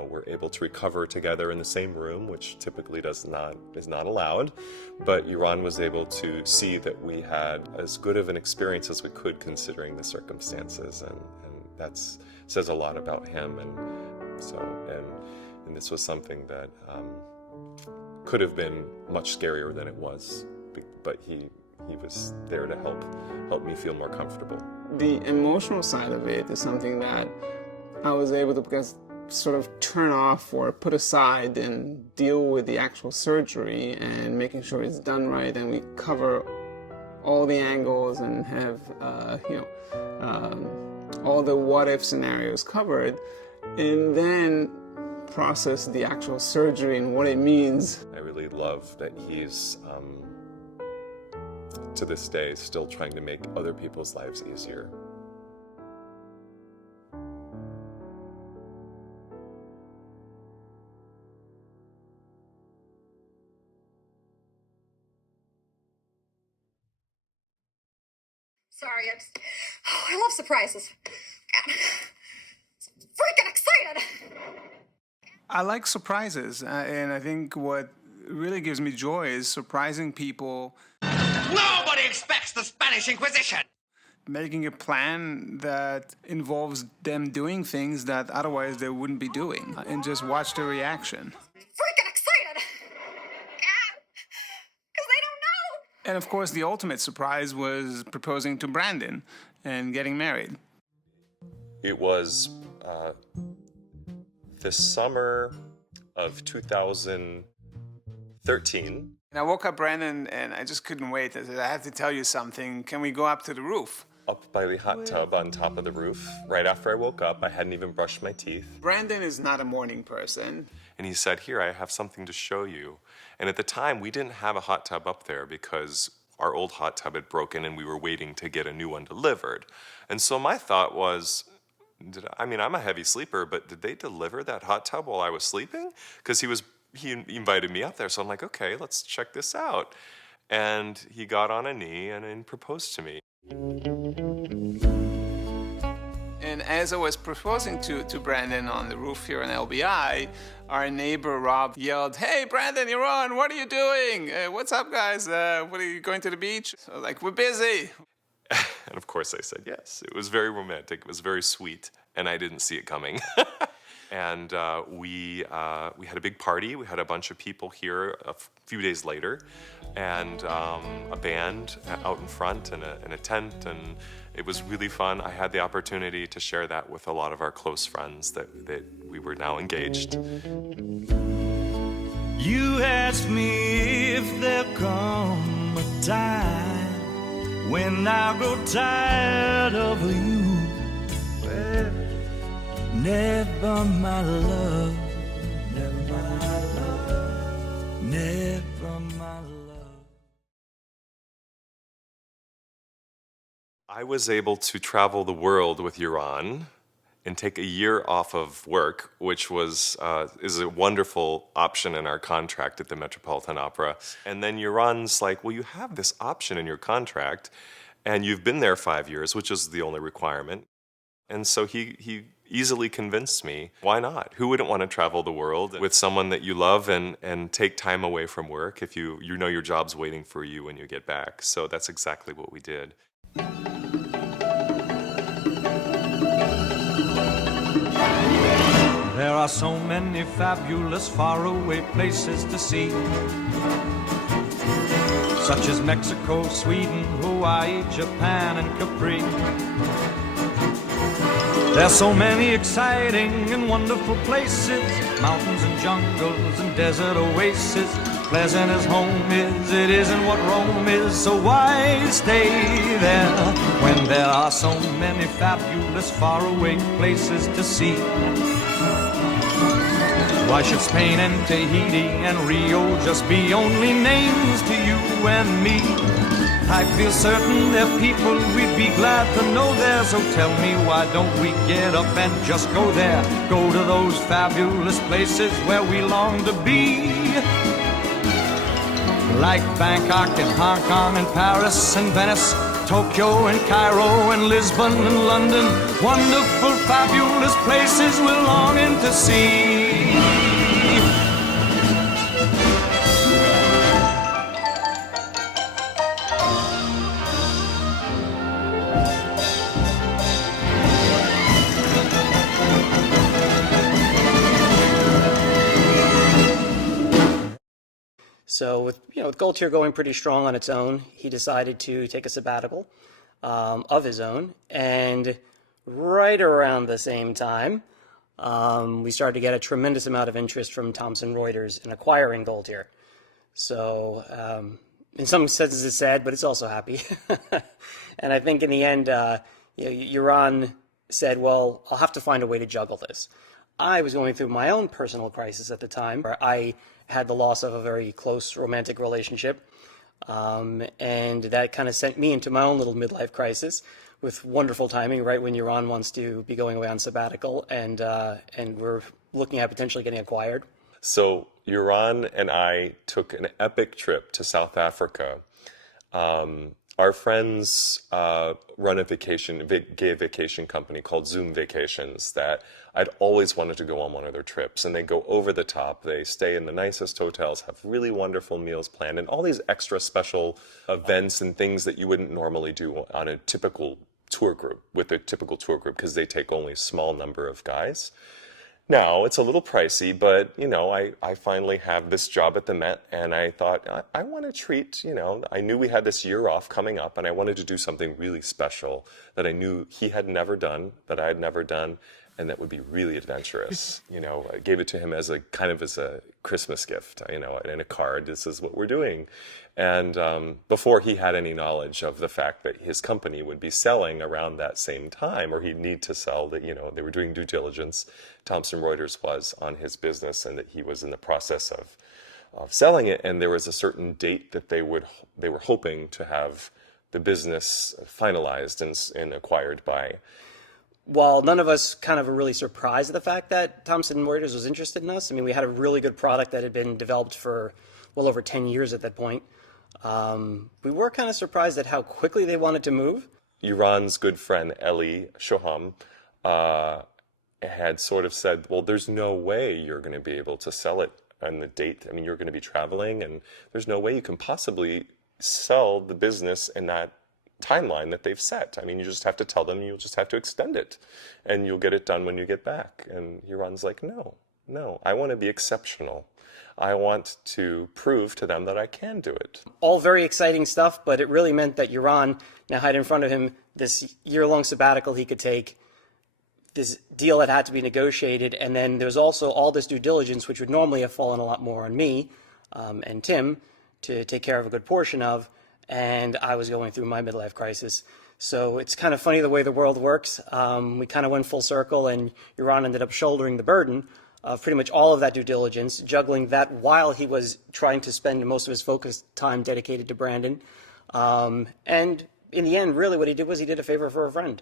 were able to recover together in the same room, which typically is not allowed. But Yaron was able to see that we had as good of an experience as we could considering the circumstances, and that says a lot about him. And this was something that could have been much scarier than it was, but he was there to help me feel more comfortable. The emotional side of it is something that I was able to sort of turn off or put aside and deal with the actual surgery and making sure it's done right, and we cover all the angles and have all the what-if scenarios covered, and then process the actual surgery and what it means. I really love that he's, to this day, still trying to make other people's lives easier. Sorry, I love surprises. Freaking excited! I like surprises, and I think what really gives me joy is surprising people. Nobody expects the Spanish Inquisition! Making a plan that involves them doing things that otherwise they wouldn't be doing, and just watch their reaction. Freaking excited! Because they don't know! And of course, the ultimate surprise was proposing to Brandon and getting married. It was the summer of 2013. And I woke up Brandon, and I just couldn't wait. I said, I have to tell you something. Can we go up to the roof? Up by the hot tub on top of the roof. Right after I woke up, I hadn't even brushed my teeth. Brandon is not a morning person. And he said, "Here, I have something to show you." And at the time, we didn't have a hot tub up there because our old hot tub had broken and we were waiting to get a new one delivered. And so my thought was, I'm a heavy sleeper, but did they deliver that hot tub while I was sleeping? Because he invited me up there. So I'm like, okay, let's check this out. And he got on a knee and proposed to me. And as I was proposing to Brandon on the roof here in LBI, our neighbor Rob yelled, "Hey, Brandon, you're on. What are you doing? What's up, guys? What are you going to the beach?" So I was like, "We're busy." And of course I said yes. It was very romantic. It was very sweet. And I didn't see it coming. And we had a big party. We had a bunch of people here a few days later, and a band out in front and a tent, and it was really fun. I had the opportunity to share that with a lot of our close friends that we were now engaged. You asked me if there'll come a time when I'll grow tired of you. Well, never, my love, never, my love, never. I was able to travel the world with Yaron and take a year off of work, which was is a wonderful option in our contract at the Metropolitan Opera. And then Yaron's like, well, you have this option in your contract, and you've been there 5 years, which is the only requirement. And so he easily convinced me, why not? Who wouldn't want to travel the world with someone that you love and take time away from work if you know your job's waiting for you when you get back? So that's exactly what we did. There are so many fabulous faraway places to see, such as Mexico, Sweden, Hawaii, Japan, and Capri. There's so many exciting and wonderful places, mountains and jungles and desert oases. Pleasant as home is, it isn't what Rome is, so why stay there when there are so many fabulous faraway places to see? Why should Spain and Tahiti and Rio just be only names to you and me? I feel certain they're people we'd be glad to know there. So tell me, why don't we get up and just go there? Go to those fabulous places where we long to be, like Bangkok and Hong Kong and Paris and Venice, Tokyo and Cairo and Lisbon and London. Wonderful, fabulous places we're longing to see. So with Gold Tier going pretty strong on its own, he decided to take a sabbatical of his own. And right around the same time, we started to get a tremendous amount of interest from Thomson Reuters in acquiring Gold Tier. So in some senses it's sad, but it's also happy. And I think in the end, Yaron said, well, I'll have to find a way to juggle this. I was going through my own personal crisis at the time, where I had the loss of a very close romantic relationship, and that kind of sent me into my own little midlife crisis with wonderful timing, right when Yaron wants to be going away on sabbatical, and we're looking at potentially getting acquired. So Yaron and I took an epic trip to South Africa. Our friends run a gay vacation company called Zoom Vacations that I'd always wanted to go on one of their trips. And they go over the top. They stay in the nicest hotels, have really wonderful meals planned, and all these extra special events and things that you wouldn't normally do on a typical tour group, with a typical tour group, because they take only a small number of guys. Now, it's a little pricey, but, I finally have this job at the Met, and I thought, I want to treat, I knew we had this year off coming up, and I wanted to do something really special that I knew he had never done, that I had never done, and that would be really adventurous. I gave it to him as a Christmas gift, in a card. This is what we're doing. And before he had any knowledge of the fact that his company would be selling around that same time, or he'd need to sell, that they were doing due diligence, Thomson Reuters was, on his business, and that he was in the process of selling it, and there was a certain date that they were hoping to have the business finalized and acquired by. While none of us kind of were really surprised at the fact that Thomson Reuters was interested in us, we had a really good product that had been developed for well over 10 years at that point. We were kind of surprised at how quickly they wanted to move. Yaron's good friend, Eli Shoham, had sort of said, well, there's no way you're going to be able to sell it on the date. You're going to be traveling, and there's no way you can possibly sell the business in that timeline that they've set. You just have to tell them you'll just have to extend it, and you'll get it done when you get back. And Yaron's like, no, I want to be exceptional. I want to prove to them that I can do it. All very exciting stuff, but it really meant that Yaron now had in front of him this year-long sabbatical he could take, this deal that had to be negotiated, and then there's also all this due diligence, which would normally have fallen a lot more on me and Tim to take care of a good portion of, and I was going through my midlife crisis. So it's kind of funny the way the world works. We kind of went full circle, and Yaron ended up shouldering the burden of pretty much all of that due diligence, juggling that while he was trying to spend most of his focused time dedicated to Brandon. And in the end, really what he did was he did a favor for a friend,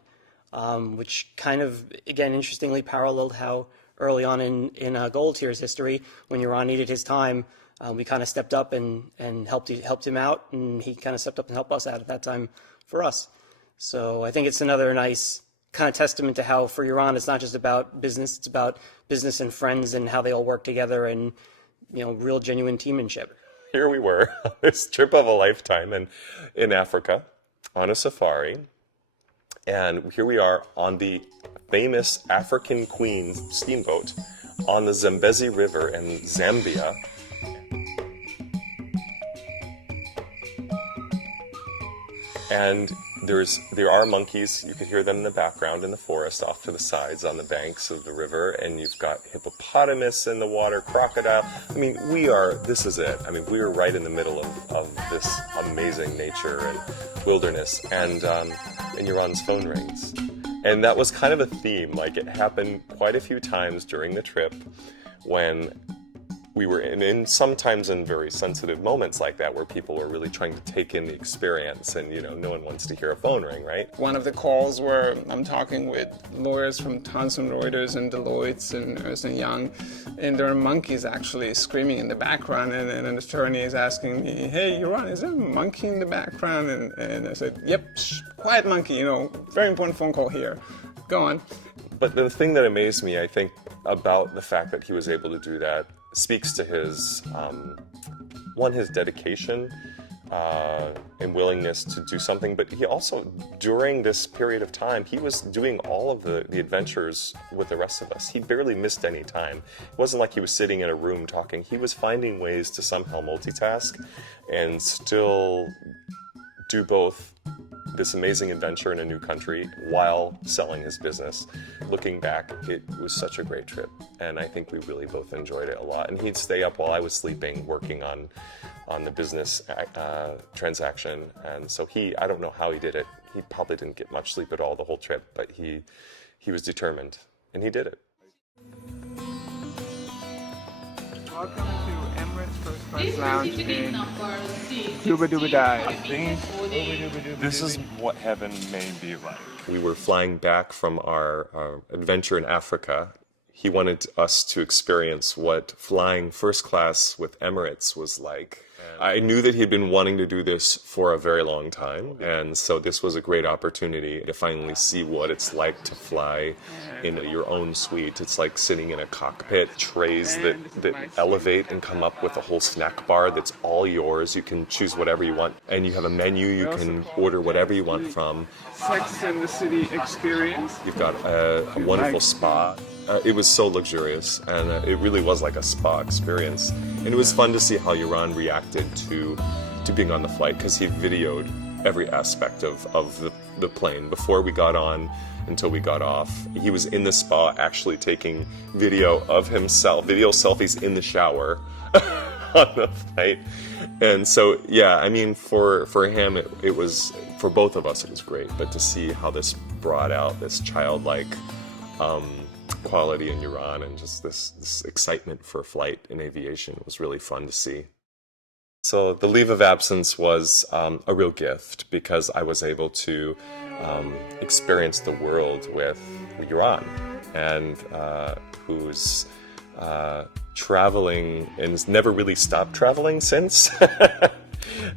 which kind of, again, interestingly paralleled how early on in Gold Tear's history, when Yaron needed his time, we kind of stepped up and helped him out, and he kind of stepped up and helped us out at that time for us. So I think it's another nice kind of testament to how for Yaron it's not just about business, it's about business and friends and how they all work together and, real genuine teammanship. Here we were, this trip of a lifetime in Africa on a safari. And here we are on the famous African Queen steamboat on the Zambezi River in Zambia. And there are monkeys. You could hear them in the background in the forest off to the sides on the banks of the river. And you've got hippopotamus in the water, crocodile. I mean, this is it. I mean, we are right in the middle of this amazing nature and wilderness. And Yaron's phone rings. And that was kind of a theme. Like, it happened quite a few times during the trip when we were sometimes in very sensitive moments like that where people were really trying to take in the experience and, no one wants to hear a phone ring, right? One of the calls where I'm talking with lawyers from Thomson Reuters and Deloitte and Ernst & Young, and there are monkeys actually screaming in the background, and an attorney is asking me, hey, Yaron, is there a monkey in the background? And I said, yep, quiet monkey, very important phone call here. Go on. But the thing that amazed me, I think, about the fact that he was able to do that speaks to his, his dedication and willingness to do something, but he also, during this period of time, he was doing all of the adventures with the rest of us. He barely missed any time. It wasn't like he was sitting in a room talking. He was finding ways to somehow multitask and still do both this amazing adventure in a new country while selling his business. Looking back, it was such a great trip, and I think we really both enjoyed it a lot. And he'd stay up while I was sleeping, working on the business transaction. And so I don't know how he did it. He probably didn't get much sleep at all the whole trip, but he was determined, and he did it. Welcome to Emirates First Class Lounge in Dubba-Dubba-Dye. I think this is what heaven may be like. We were flying back from our adventure in Africa. He wanted us to experience what flying first class with Emirates was like. I knew that he'd been wanting to do this for a very long time, and so this was a great opportunity to finally see what it's like to fly in your own suite. It's like sitting in a cockpit, trays that elevate and come up with a whole snack bar that's all yours. You can choose whatever you want, and you have a menu you can order whatever you want from. Sex and the City experience. You've got a wonderful spa. It was so luxurious, and it really was like a spa experience. And it was fun to see how Yaron reacted to being on the flight, because he videoed every aspect of the plane before we got on until we got off. He was in the spa actually taking video of himself, video selfies in the shower on the flight. And so, yeah, I mean, for him, it was, for both of us, it was great. But to see how this brought out this childlike quality in Yaron and just this excitement for flight and aviation was really fun to see. So the leave of absence was a real gift, because I was able to experience the world with Yaron, and who's traveling and has never really stopped traveling since.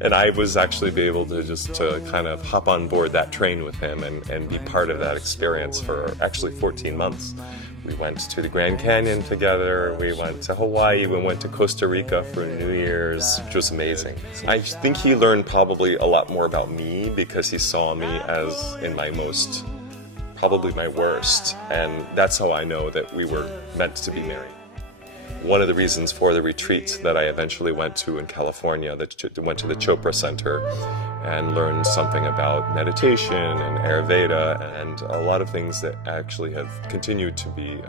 And I was actually able to kind of hop on board that train with him and be part of that experience for actually 14 months. We went to the Grand Canyon together, we went to Hawaii, we went to Costa Rica for New Year's, which was amazing. I think he learned probably a lot more about me because he saw me as in my most, probably my worst, and that's how I know that we were meant to be married. One of the reasons for the retreat that I eventually went to in California, went to the Chopra Center and learned something about meditation and Ayurveda and a lot of things that actually have continued to be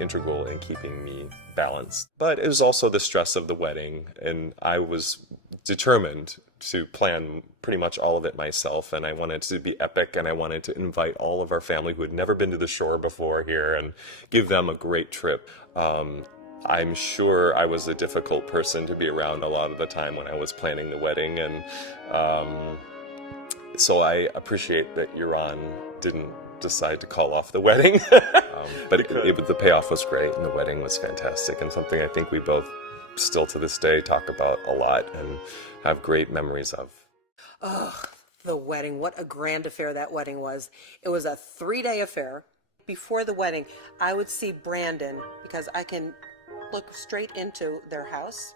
integral in keeping me balanced. But it was also the stress of the wedding, and I was determined to plan pretty much all of it myself, and I wanted to be epic, and I wanted to invite all of our family who had never been to the shore before here and give them a great trip. I'm sure I was a difficult person to be around a lot of the time when I was planning the wedding, and So I appreciate that Yaron didn't decide to call off the wedding. But the payoff was great, and the wedding was fantastic, and something I think we both still to this day talk about a lot and have great memories of. Ugh, the wedding. What a grand affair that wedding was. It was a 3-day affair. Before the wedding, I would see Brandon, because I can look straight into their house,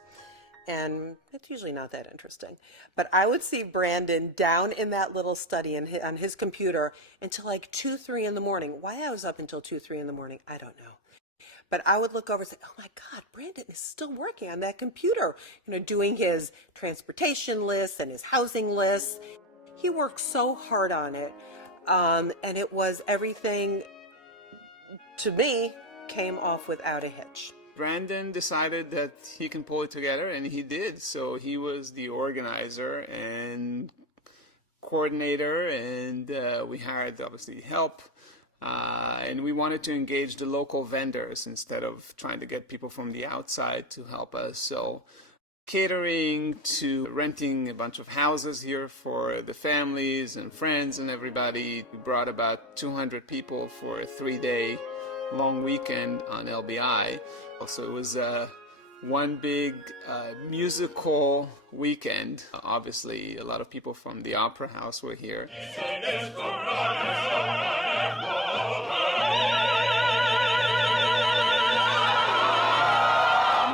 and it's usually not that interesting. But I would see Brandon down in that little study on his computer until like 2, 3 in the morning. Why I was up until 2, 3 in the morning, I don't know. But I would look over and say, oh my God, Brandon is still working on that computer, doing his transportation lists and his housing lists. He worked so hard on it. And it was everything, to me, came off without a hitch. Brandon decided that he can pull it together, and he did. So he was the organizer and coordinator, and we hired, obviously, help. And we wanted to engage the local vendors instead of trying to get people from the outside to help us. So catering to renting a bunch of houses here for the families and friends and everybody. We brought about 200 people for a 3-day long weekend on LBI. Also, it was one big musical weekend. Obviously, a lot of people from the Opera House were here.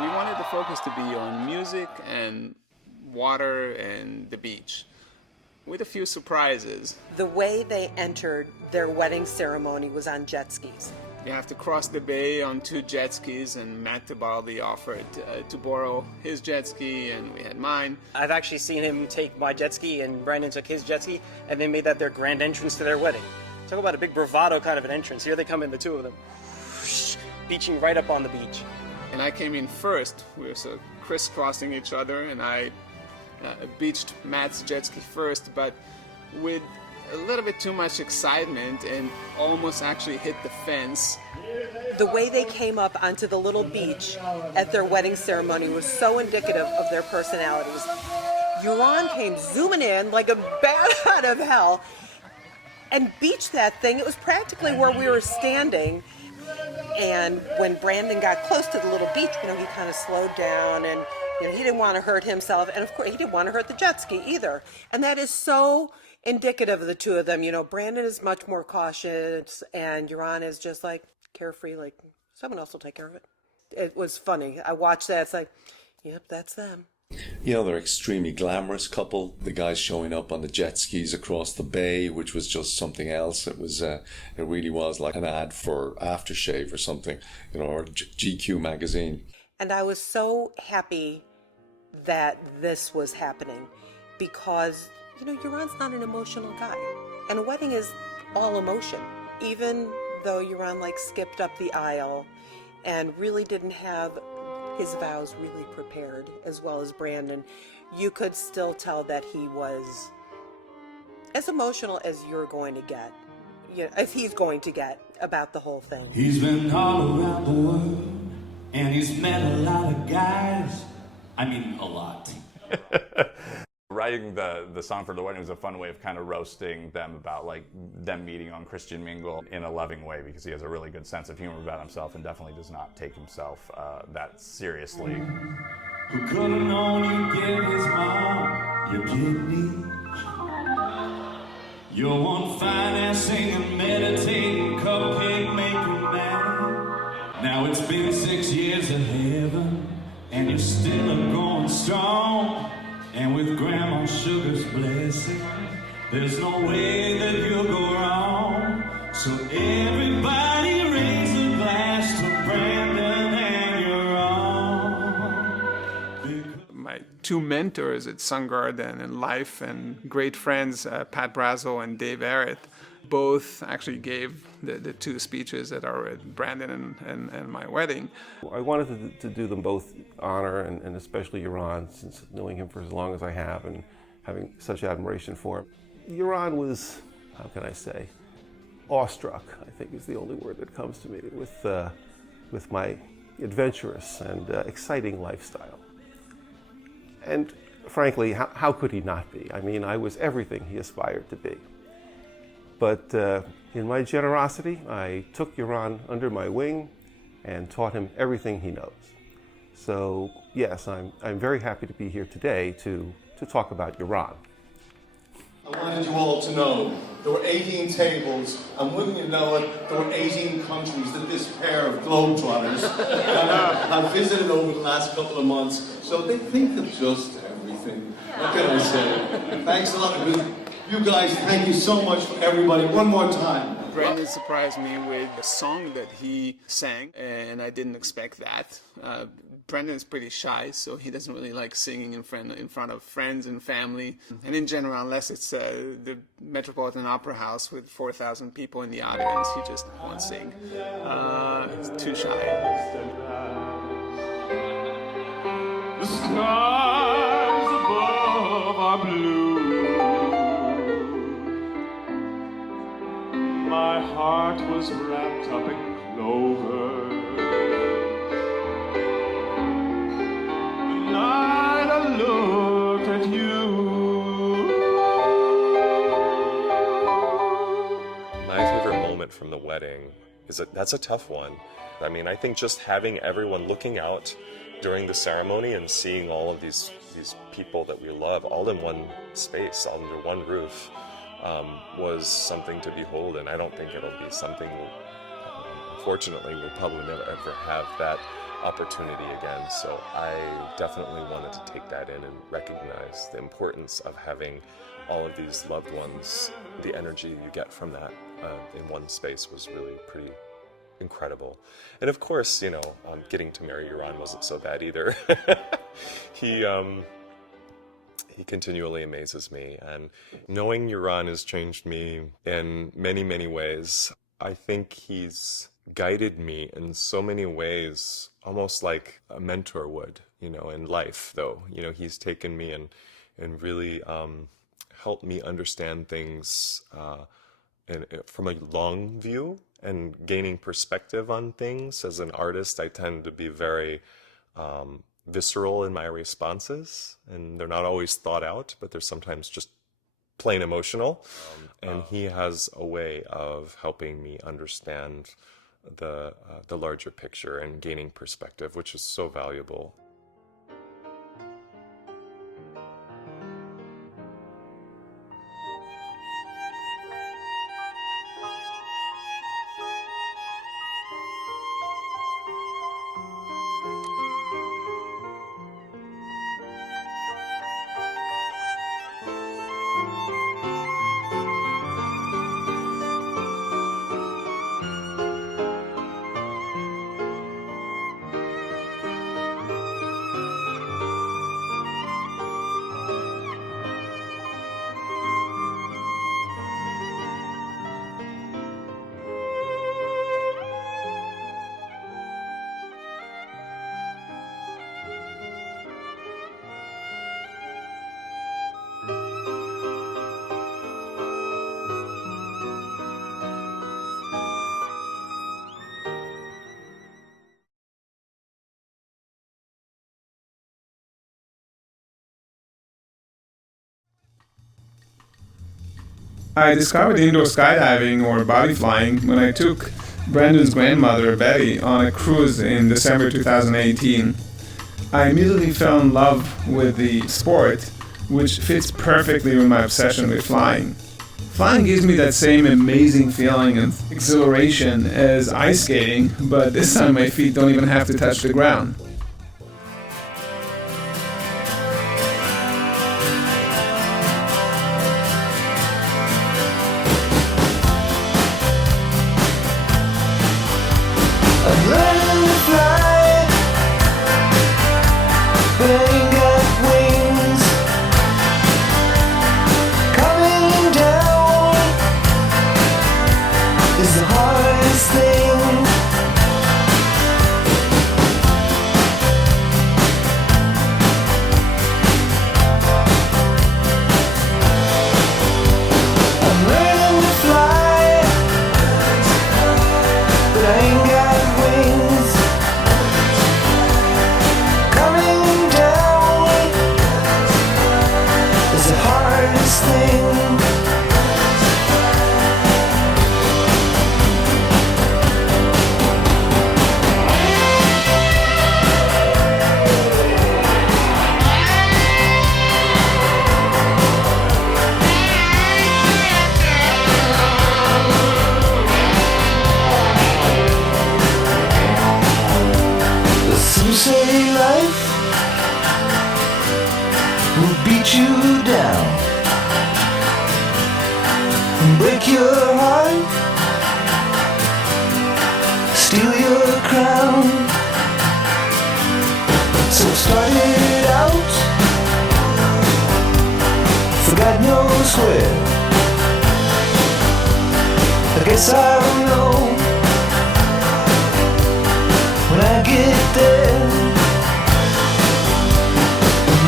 We wanted the focus to be on music and water and the beach, with a few surprises. The way they entered their wedding ceremony was on jet skis. You have to cross the bay on 2 jet skis, and Matt Tibaldi offered to borrow his jet ski, and we had mine. I've actually seen him take my jet ski, and Brandon took his jet ski, and they made that their grand entrance to their wedding. Talk about a big bravado kind of an entrance. Here they come in, the two of them, beaching right up on the beach. And I came in first. We were sort of crisscrossing each other, and I beached Matt's jet ski first, but with a little bit too much excitement and almost actually hit the fence. The way they came up onto the little beach at their wedding ceremony was so indicative of their personalities. Yaron came zooming in like a bat out of hell and beached that thing. It was practically where we were standing. And when Brandon got close to the little beach, he kind of slowed down, and he didn't want to hurt himself. And of course, he didn't want to hurt the jet ski either. And that is so indicative of the two of them. Brandon is much more cautious, and Yaron is just like carefree, like someone else will take care of it. It was funny. I watched that. It's like, yep, that's them. They're extremely glamorous couple. The guys showing up on the jet skis across the bay, which was just something else. It was, it really was like an ad for aftershave or something, or GQ magazine. And I was so happy that this was happening because Yaron's not an emotional guy. And a wedding is all emotion. Even though Yaron skipped up the aisle and really didn't have his vows really prepared, as well as Brandon, you could still tell that he was as emotional as you're going to get, as he's going to get about the whole thing. He's been all around the world, and he's met a lot of guys. I mean, a lot. Writing the song for the wedding was a fun way of kind of roasting them about them meeting on Christian Mingle in a loving way, because he has a really good sense of humor about himself and definitely does not take himself that seriously. Who could have known you'd give his mom your kidney? You're one financing and meditating cupcake maker man. Now it's been 6 years in heaven, and you're still going strong. And with Grandma Sugar's blessing, there's no way that you'll go wrong. So everybody raise a glass to Brandon and Yaron. My 2 mentors at Sungarden and Life, and great friends, Pat Brazel and Dave Arrett, both actually gave the 2 speeches that are at Brandon and my wedding. I wanted to do them both honor, and especially Yaron, since knowing him for as long as I have and having such admiration for him. Yaron was, how can I say, awestruck, I think is the only word that comes to me, with my adventurous and exciting lifestyle. And frankly, how could he not be? I mean, I was everything he aspired to be. But in my generosity, I took Yaron under my wing and taught him everything he knows. So yes, I'm very happy to be here today to talk about Yaron. I wanted you all to know there were 18 tables, and wouldn't you know it, there were 18 countries that this pair of globetrotters have visited over the last couple of months. So they think of just everything. What can I say? Thanks a lot. You guys, thank you so much for everybody. One more time. Brandon surprised me with a song that he sang, and I didn't expect that. Brandon's pretty shy, so he doesn't really like singing in front of friends and family. And in general, unless it's the Metropolitan Opera House with 4,000 people in the audience, he just won't sing. He's too shy. The skies above are blue. My heart was wrapped up in clover. The night I looked at you. My favorite moment from the wedding is that's a tough one. I mean, I think just having everyone looking out during the ceremony and seeing all of these people that we love all in one space, all under one roof, was something to behold, and I don't think it'll be something unfortunately we'll probably never ever have that opportunity again. So I definitely wanted to take that in and recognize the importance of having all of these loved ones. The energy you get from that in one space was really pretty incredible. And of course, getting to marry Yaron wasn't so bad either. He continually amazes me, and knowing Yaron has changed me in many, many ways. I think he's guided me in so many ways, almost like a mentor would, in life, though. He's taken me and really helped me understand things from a long view and gaining perspective on things. As an artist, I tend to be very visceral in my responses, and they're not always thought out, but they're sometimes just plain emotional. And he has a way of helping me understand the larger picture and gaining perspective, which is so valuable. I discovered indoor skydiving or body flying when I took Brandon's grandmother, Betty, on a cruise in December 2018. I immediately fell in love with the sport, which fits perfectly with my obsession with flying. Flying gives me that same amazing feeling and exhilaration as ice skating, but this time my feet don't even have to touch the ground. and break your heart, steal your crown. So started out for God knows where. I guess I'll know when I get there.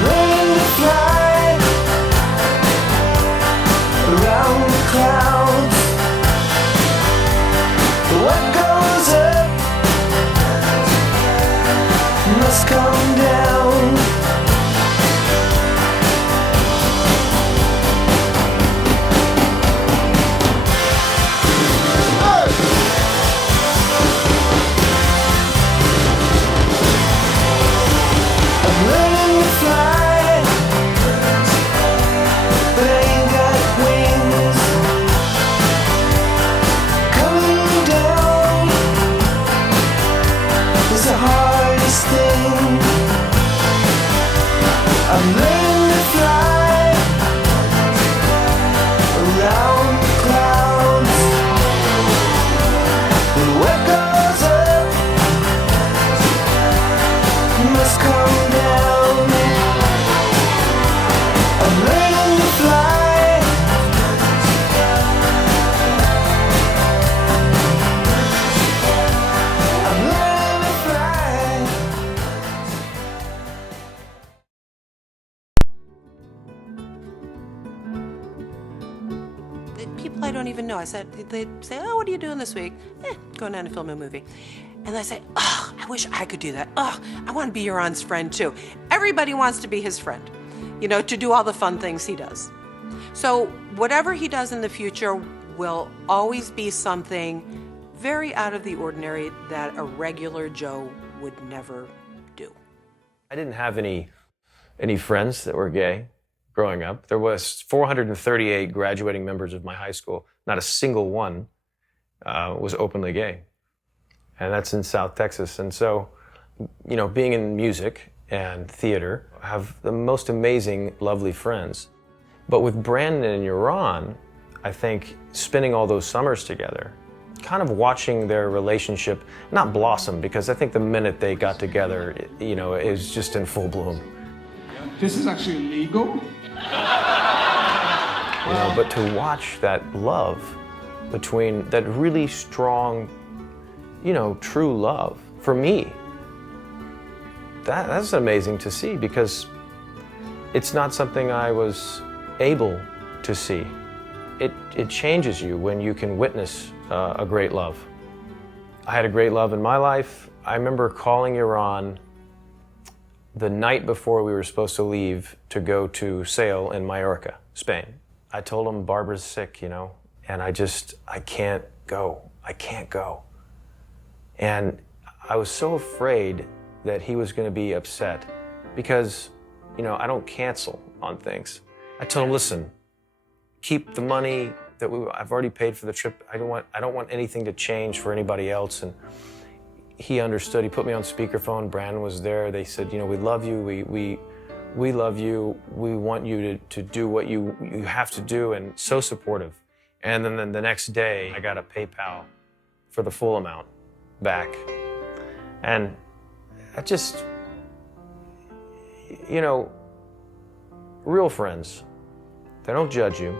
Learn to fly around the clouds. What goes up must come down. I'm learning to fly, but I ain't got wings. Coming down is the hardest thing. I'm learning to fly around the clouds. And what goes up must come down. I'm learning to fly. I'm learning to fly. People I don't even know. I said, they'd say, oh, what are you doing this week? Going down to film a movie. And I say, oh, I wish I could do that. Oh, I want to be Yaron's friend too. Everybody wants to be his friend, you know, to do all the fun things he does. So whatever he does in the future will always be something very out of the ordinary that a regular Joe would never do. I didn't have any friends that were gay growing up. There was 438 graduating members of my high school. Not a single one was openly gay. And that's in South Texas. And so, you know, being in music and theater, I have the most amazing, lovely friends. But with Brandon and Yaron, I think spending all those summers together, kind of watching their relationship, not blossom, because I think the minute they got together, you know, it was just in full bloom. This is actually legal. You know, but to watch that love between, that really strong, you know, true love, for me, that's amazing to see, because it's not something I was able to see. It changes you when you can witness a great love. I had a great love in my life. I remember calling Yaron the night before we were supposed to leave to go to sail in Mallorca, Spain. I told him Barbara's sick, you know, and I can't go. I can't go. And I was so afraid that he was going to be upset because, you know, I don't cancel on things. I told him, listen, keep the money that I've already paid for the trip. I don't want anything to change for anybody else. And he understood. He put me on speakerphone. Brandon was there. They said, you know, we love you. We love you. We want you to do what you have to do, and so supportive. And then the next day, I got a PayPal for the full amount back. And I just, you know, real friends, they don't judge you,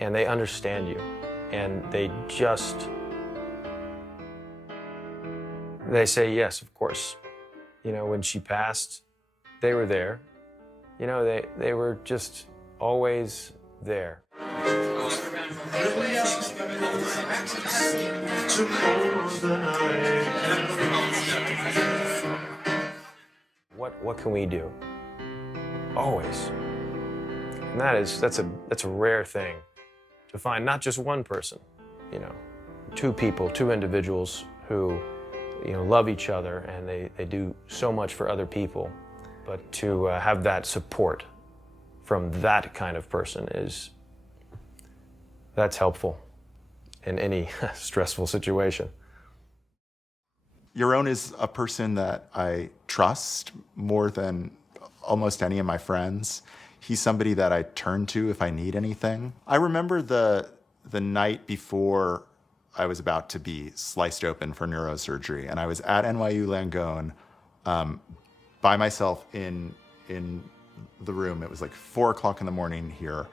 and they understand you, and they say, yes, of course. You know, when she passed, they were there. You know, they were just always there. What can we do? Always. And that's a rare thing to find. Not just one person, you know, two people, two individuals who, you know, love each other, and they do so much for other people. But to have that support from that kind of person that's helpful in any stressful situation. Yaron is a person that I trust more than almost any of my friends. He's somebody that I turn to if I need anything. I remember the night before I was about to be sliced open for neurosurgery, and I was at NYU Langone by myself in the room. It was like 4 o'clock in the morning here,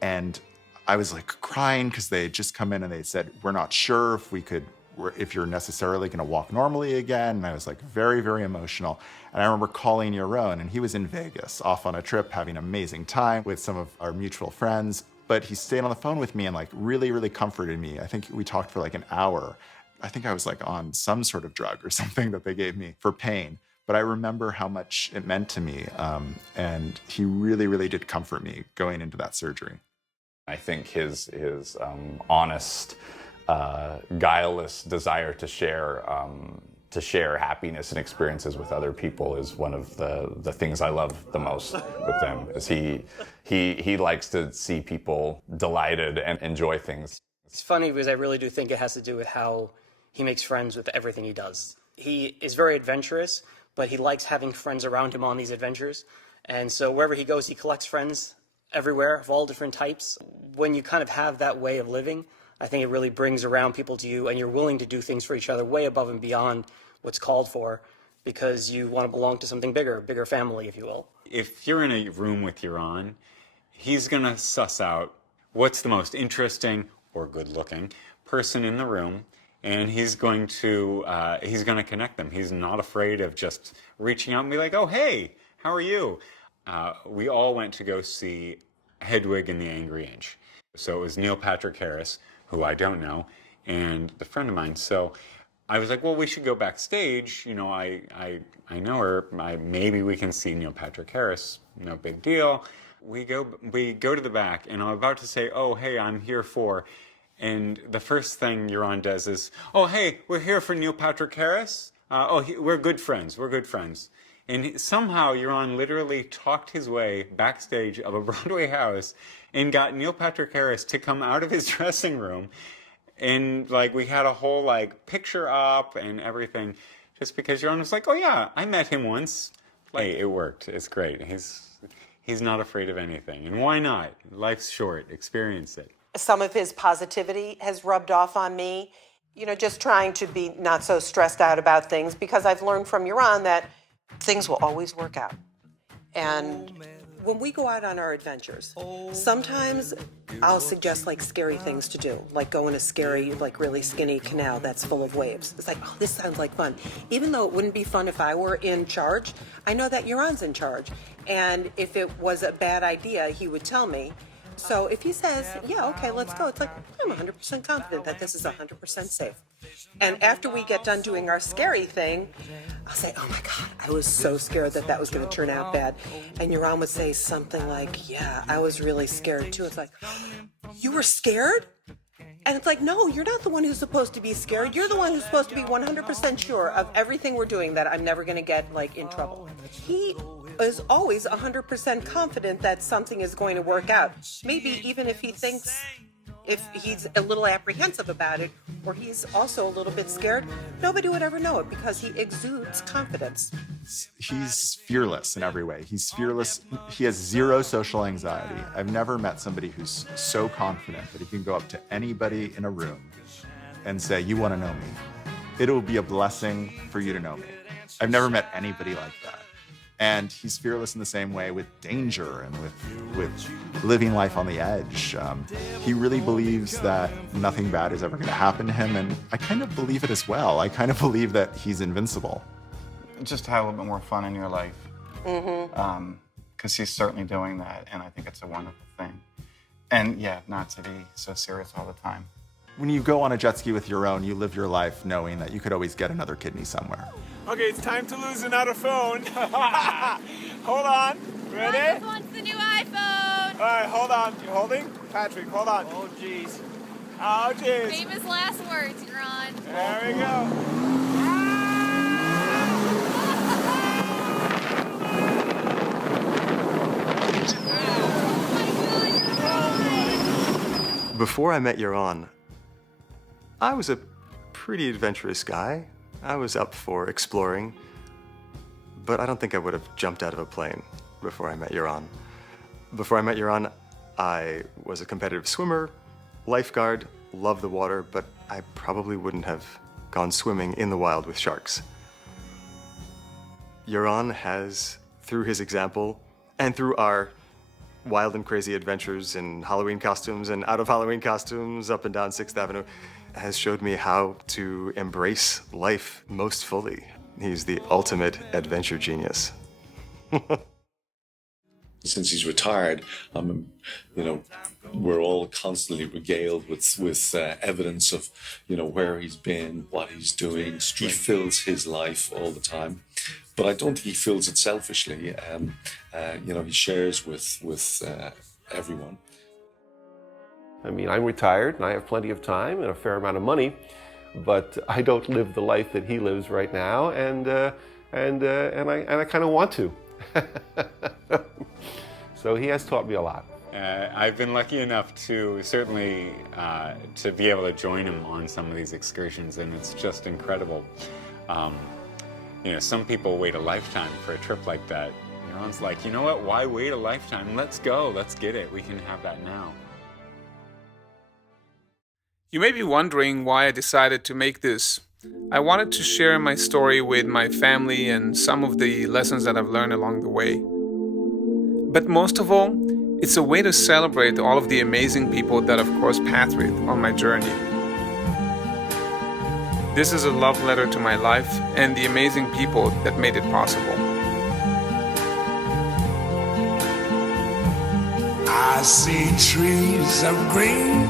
and I was like crying because they had just come in and they said, we're not sure if you're necessarily going to walk normally again. And I was like very, very emotional. And I remember calling Yaron, and he was in Vegas, off on a trip, having an amazing time with some of our mutual friends. But he stayed on the phone with me and like really, really comforted me. I think we talked for like an hour. I think I was like on some sort of drug or something that they gave me for pain. But I remember how much it meant to me. And he really, really did comfort me going into that surgery. I think his honest, guileless desire to share happiness and experiences with other people is one of the things I love the most with him. Is he likes to see people delighted and enjoy things. It's funny because I really do think it has to do with how he makes friends with everything he does. He is very adventurous, but he likes having friends around him on these adventures. And so wherever he goes, he collects friends everywhere of all different types. When you kind of have that way of living, I think it really brings around people to you, and you're willing to do things for each other way above and beyond what's called for, because you want to belong to something bigger, a bigger family, if you will. If you're in a room with Yaron, he's going to suss out what's the most interesting or good-looking person in the room, and he's going to connect them. He's not afraid of just reaching out and be like, oh, hey, how are you? We all went to go see Hedwig and the Angry Inch. So it was Neil Patrick Harris, who I don't know, and a friend of mine. So I was like, well, we should go backstage. You know, I know her. Maybe we can see Neil Patrick Harris. No big deal. We go to the back, and I'm about to say, oh, hey, I'm here for... And the first thing Yaron does is, oh, hey, we're here for Neil Patrick Harris. We're good friends. We're good friends. And somehow Yaron literally talked his way backstage of a Broadway house and got Neil Patrick Harris to come out of his dressing room. And like we had a whole like picture op and everything, just because Yaron was like, oh yeah, I met him once. Like it worked. It's great. He's not afraid of anything. And why not? Life's short. Experience it. Some of his positivity has rubbed off on me. You know, just trying to be not so stressed out about things, because I've learned from Yaron that things will always work out. And when we go out on our adventures, sometimes I'll suggest like scary things to do, like go in a scary, like really skinny canal that's full of waves. It's like, oh, this sounds like fun. Even though it wouldn't be fun if I were in charge, I know that Yaron's in charge. And if it was a bad idea, he would tell me. So if he says, yeah, okay, let's go, it's like, I'm 100% confident that this is 100% safe. And after we get done doing our scary thing, I'll say, oh my God, I was so scared that was going to turn out bad. And Yaron would say something like, yeah, I was really scared too. It's like, you were scared? And it's like, no, you're not the one who's supposed to be scared. You're the one who's supposed to be 100% sure of everything we're doing, that I'm never going to get like in trouble. He is always 100% confident that something is going to work out. Maybe even if he thinks, if he's a little apprehensive about it, or he's also a little bit scared, nobody would ever know it because he exudes confidence. He's fearless in every way. He's fearless. He has zero social anxiety. I've never met somebody who's so confident that he can go up to anybody in a room and say, you want to know me? It'll be a blessing for you to know me. I've never met anybody like that. And he's fearless in the same way with danger and with living life on the edge. He really believes that nothing bad is ever going to happen to him, and I kind of believe it as well. I kind of believe that he's invincible. Just to have a little bit more fun in your life. Mm-hmm. Because he's certainly doing that, and I think it's a wonderful thing. And yeah, not to be so serious all the time. When you go on a jet ski with Yaron, you live your life knowing that you could always get another kidney somewhere. Okay, it's time to lose another phone. Hold on. Ready? Who wants the new iPhone? All right, hold on. You holding? Patrick, hold on. Oh, jeez. Oh, jeez. Famous last words, Yaron. There we go. Before I met Yaron, I was a pretty adventurous guy. I was up for exploring, but I don't think I would have jumped out of a plane before I met Yaron. Before I met Yaron, I was a competitive swimmer, lifeguard, loved the water, but I probably wouldn't have gone swimming in the wild with sharks. Yaron has, through his example, and through our wild and crazy adventures in Halloween costumes and out of Halloween costumes up and down 6th Avenue, has showed me how to embrace life most fully. He's the ultimate adventure genius. Since he's retired, we're all constantly regaled with evidence of, where he's been, what he's doing. He fills his life all the time, but I don't think he fills it selfishly. He shares with everyone. I mean, I'm retired and I have plenty of time and a fair amount of money, but I don't live the life that he lives right now, and I kind of want to. So he has taught me a lot. I've been lucky enough to certainly to be able to join him on some of these excursions, and it's just incredible. Some people wait a lifetime for a trip like that. Yaron's like, you know what? Why wait a lifetime? Let's go. Let's get it. We can have that now. You may be wondering why I decided to make this. I wanted to share my story with my family and some of the lessons that I've learned along the way. But most of all, it's a way to celebrate all of the amazing people that I've crossed paths with on my journey. This is a love letter to my life and the amazing people that made it possible. I see trees of green,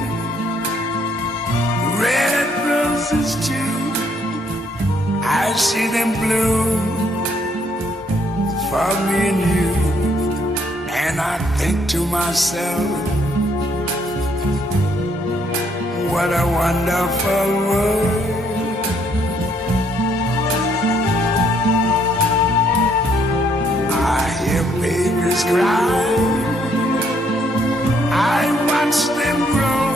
red roses too. I see them bloom for me and you. And I think to myself, what a wonderful world. I hear babies cry, I watch them grow.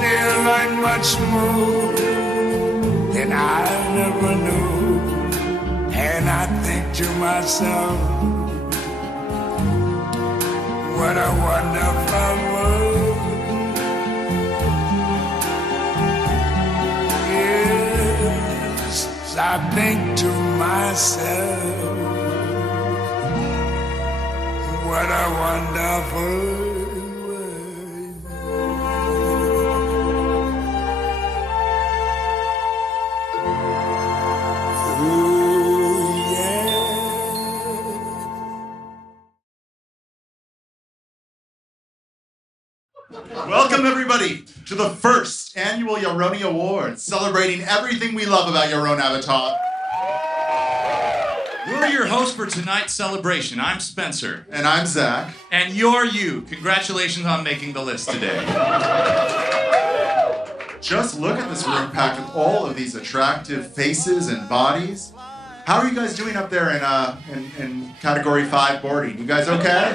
They learn much more than I never knew. And I think to myself, what a wonderful world. Yes, I think to myself, what a wonderful world. Ooh, yeah. Welcome, everybody, to the first annual Yaroni Awards, celebrating everything we love about Yaron Avatar. We're your hosts for tonight's celebration. I'm Spencer. And I'm Zach. And you're you. Congratulations on making the list today. Just look at this room packed with all of these attractive faces and bodies. How are you guys doing up there in category 5 boarding? You guys okay?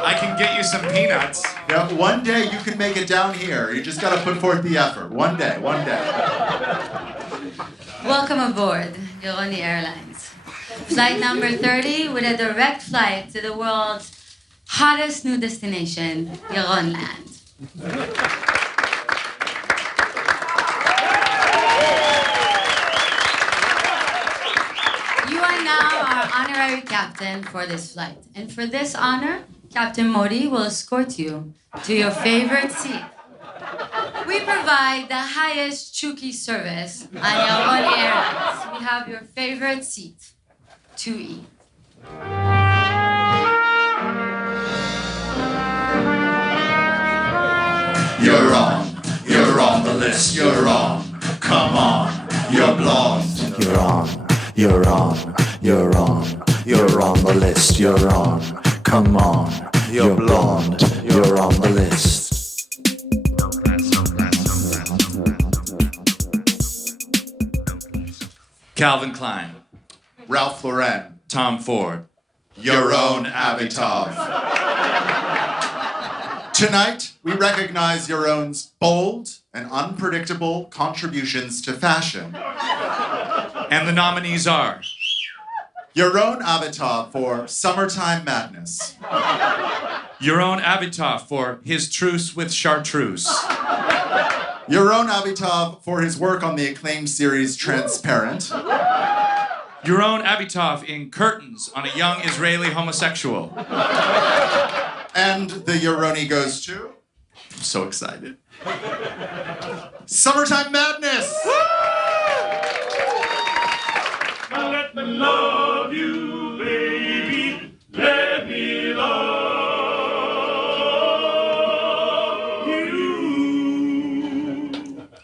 I can get you some peanuts. Yeah, one day you can make it down here. You just got to put forth the effort. One day. Welcome aboard Yaroni Airlines. Flight number 30 with a direct flight to the world's hottest new destination, Yaronland. You are now our honorary captain for this flight. And for this honor, Captain Modi will escort you to your favorite seat. We provide the highest Chuki service on Yaroni Airlines. We have your favorite seat, 2E. You're on the list, you're on. Come on, you're blonde. You're on the list, you're on. Come on, you're blonde, you're on the list. Calvin Klein. Ralph Lauren. Tom Ford. Yaron Avitov. Tonight, we recognize Yaron's bold and unpredictable contributions to fashion. And the nominees are Yaron Abitov for Summertime Madness. Yaron Abitov for his truce with chartreuse. Yaron Abitov for his work on the acclaimed series Transparent. Yaron Abitov in Curtains on a young Israeli homosexual. And the Yaroni goes to... I'm so excited. Summertime Madness! Let me love you, baby. Let me love you.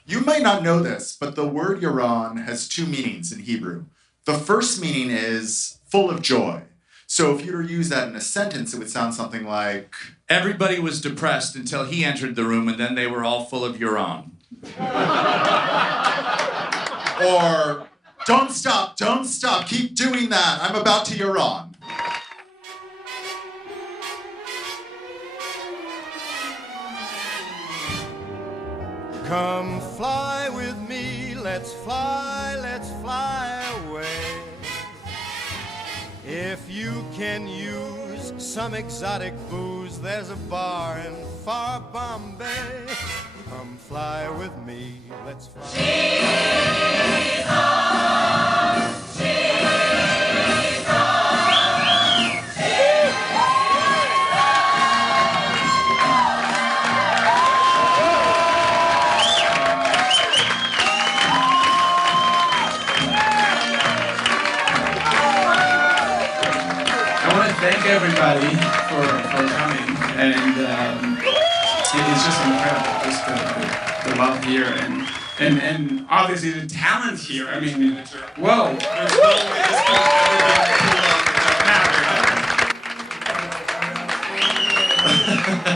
You might not know this, but the word Yaron has two meanings in Hebrew. The first meaning is full of joy. So if you were to use that in a sentence, it would sound something like... Everybody was depressed until he entered the room, and then they were all full of Yaron. Or, don't stop, keep doing that. I'm about to Yaron. Come fly with me, let's fly away. If you can use some exotic booze, there's a bar in far Bombay. Come fly with me, let's fly. Thank everybody for coming, and it's just incredible, just the love here, and obviously the talent here. I mean, whoa! There's no way this could ever be too long.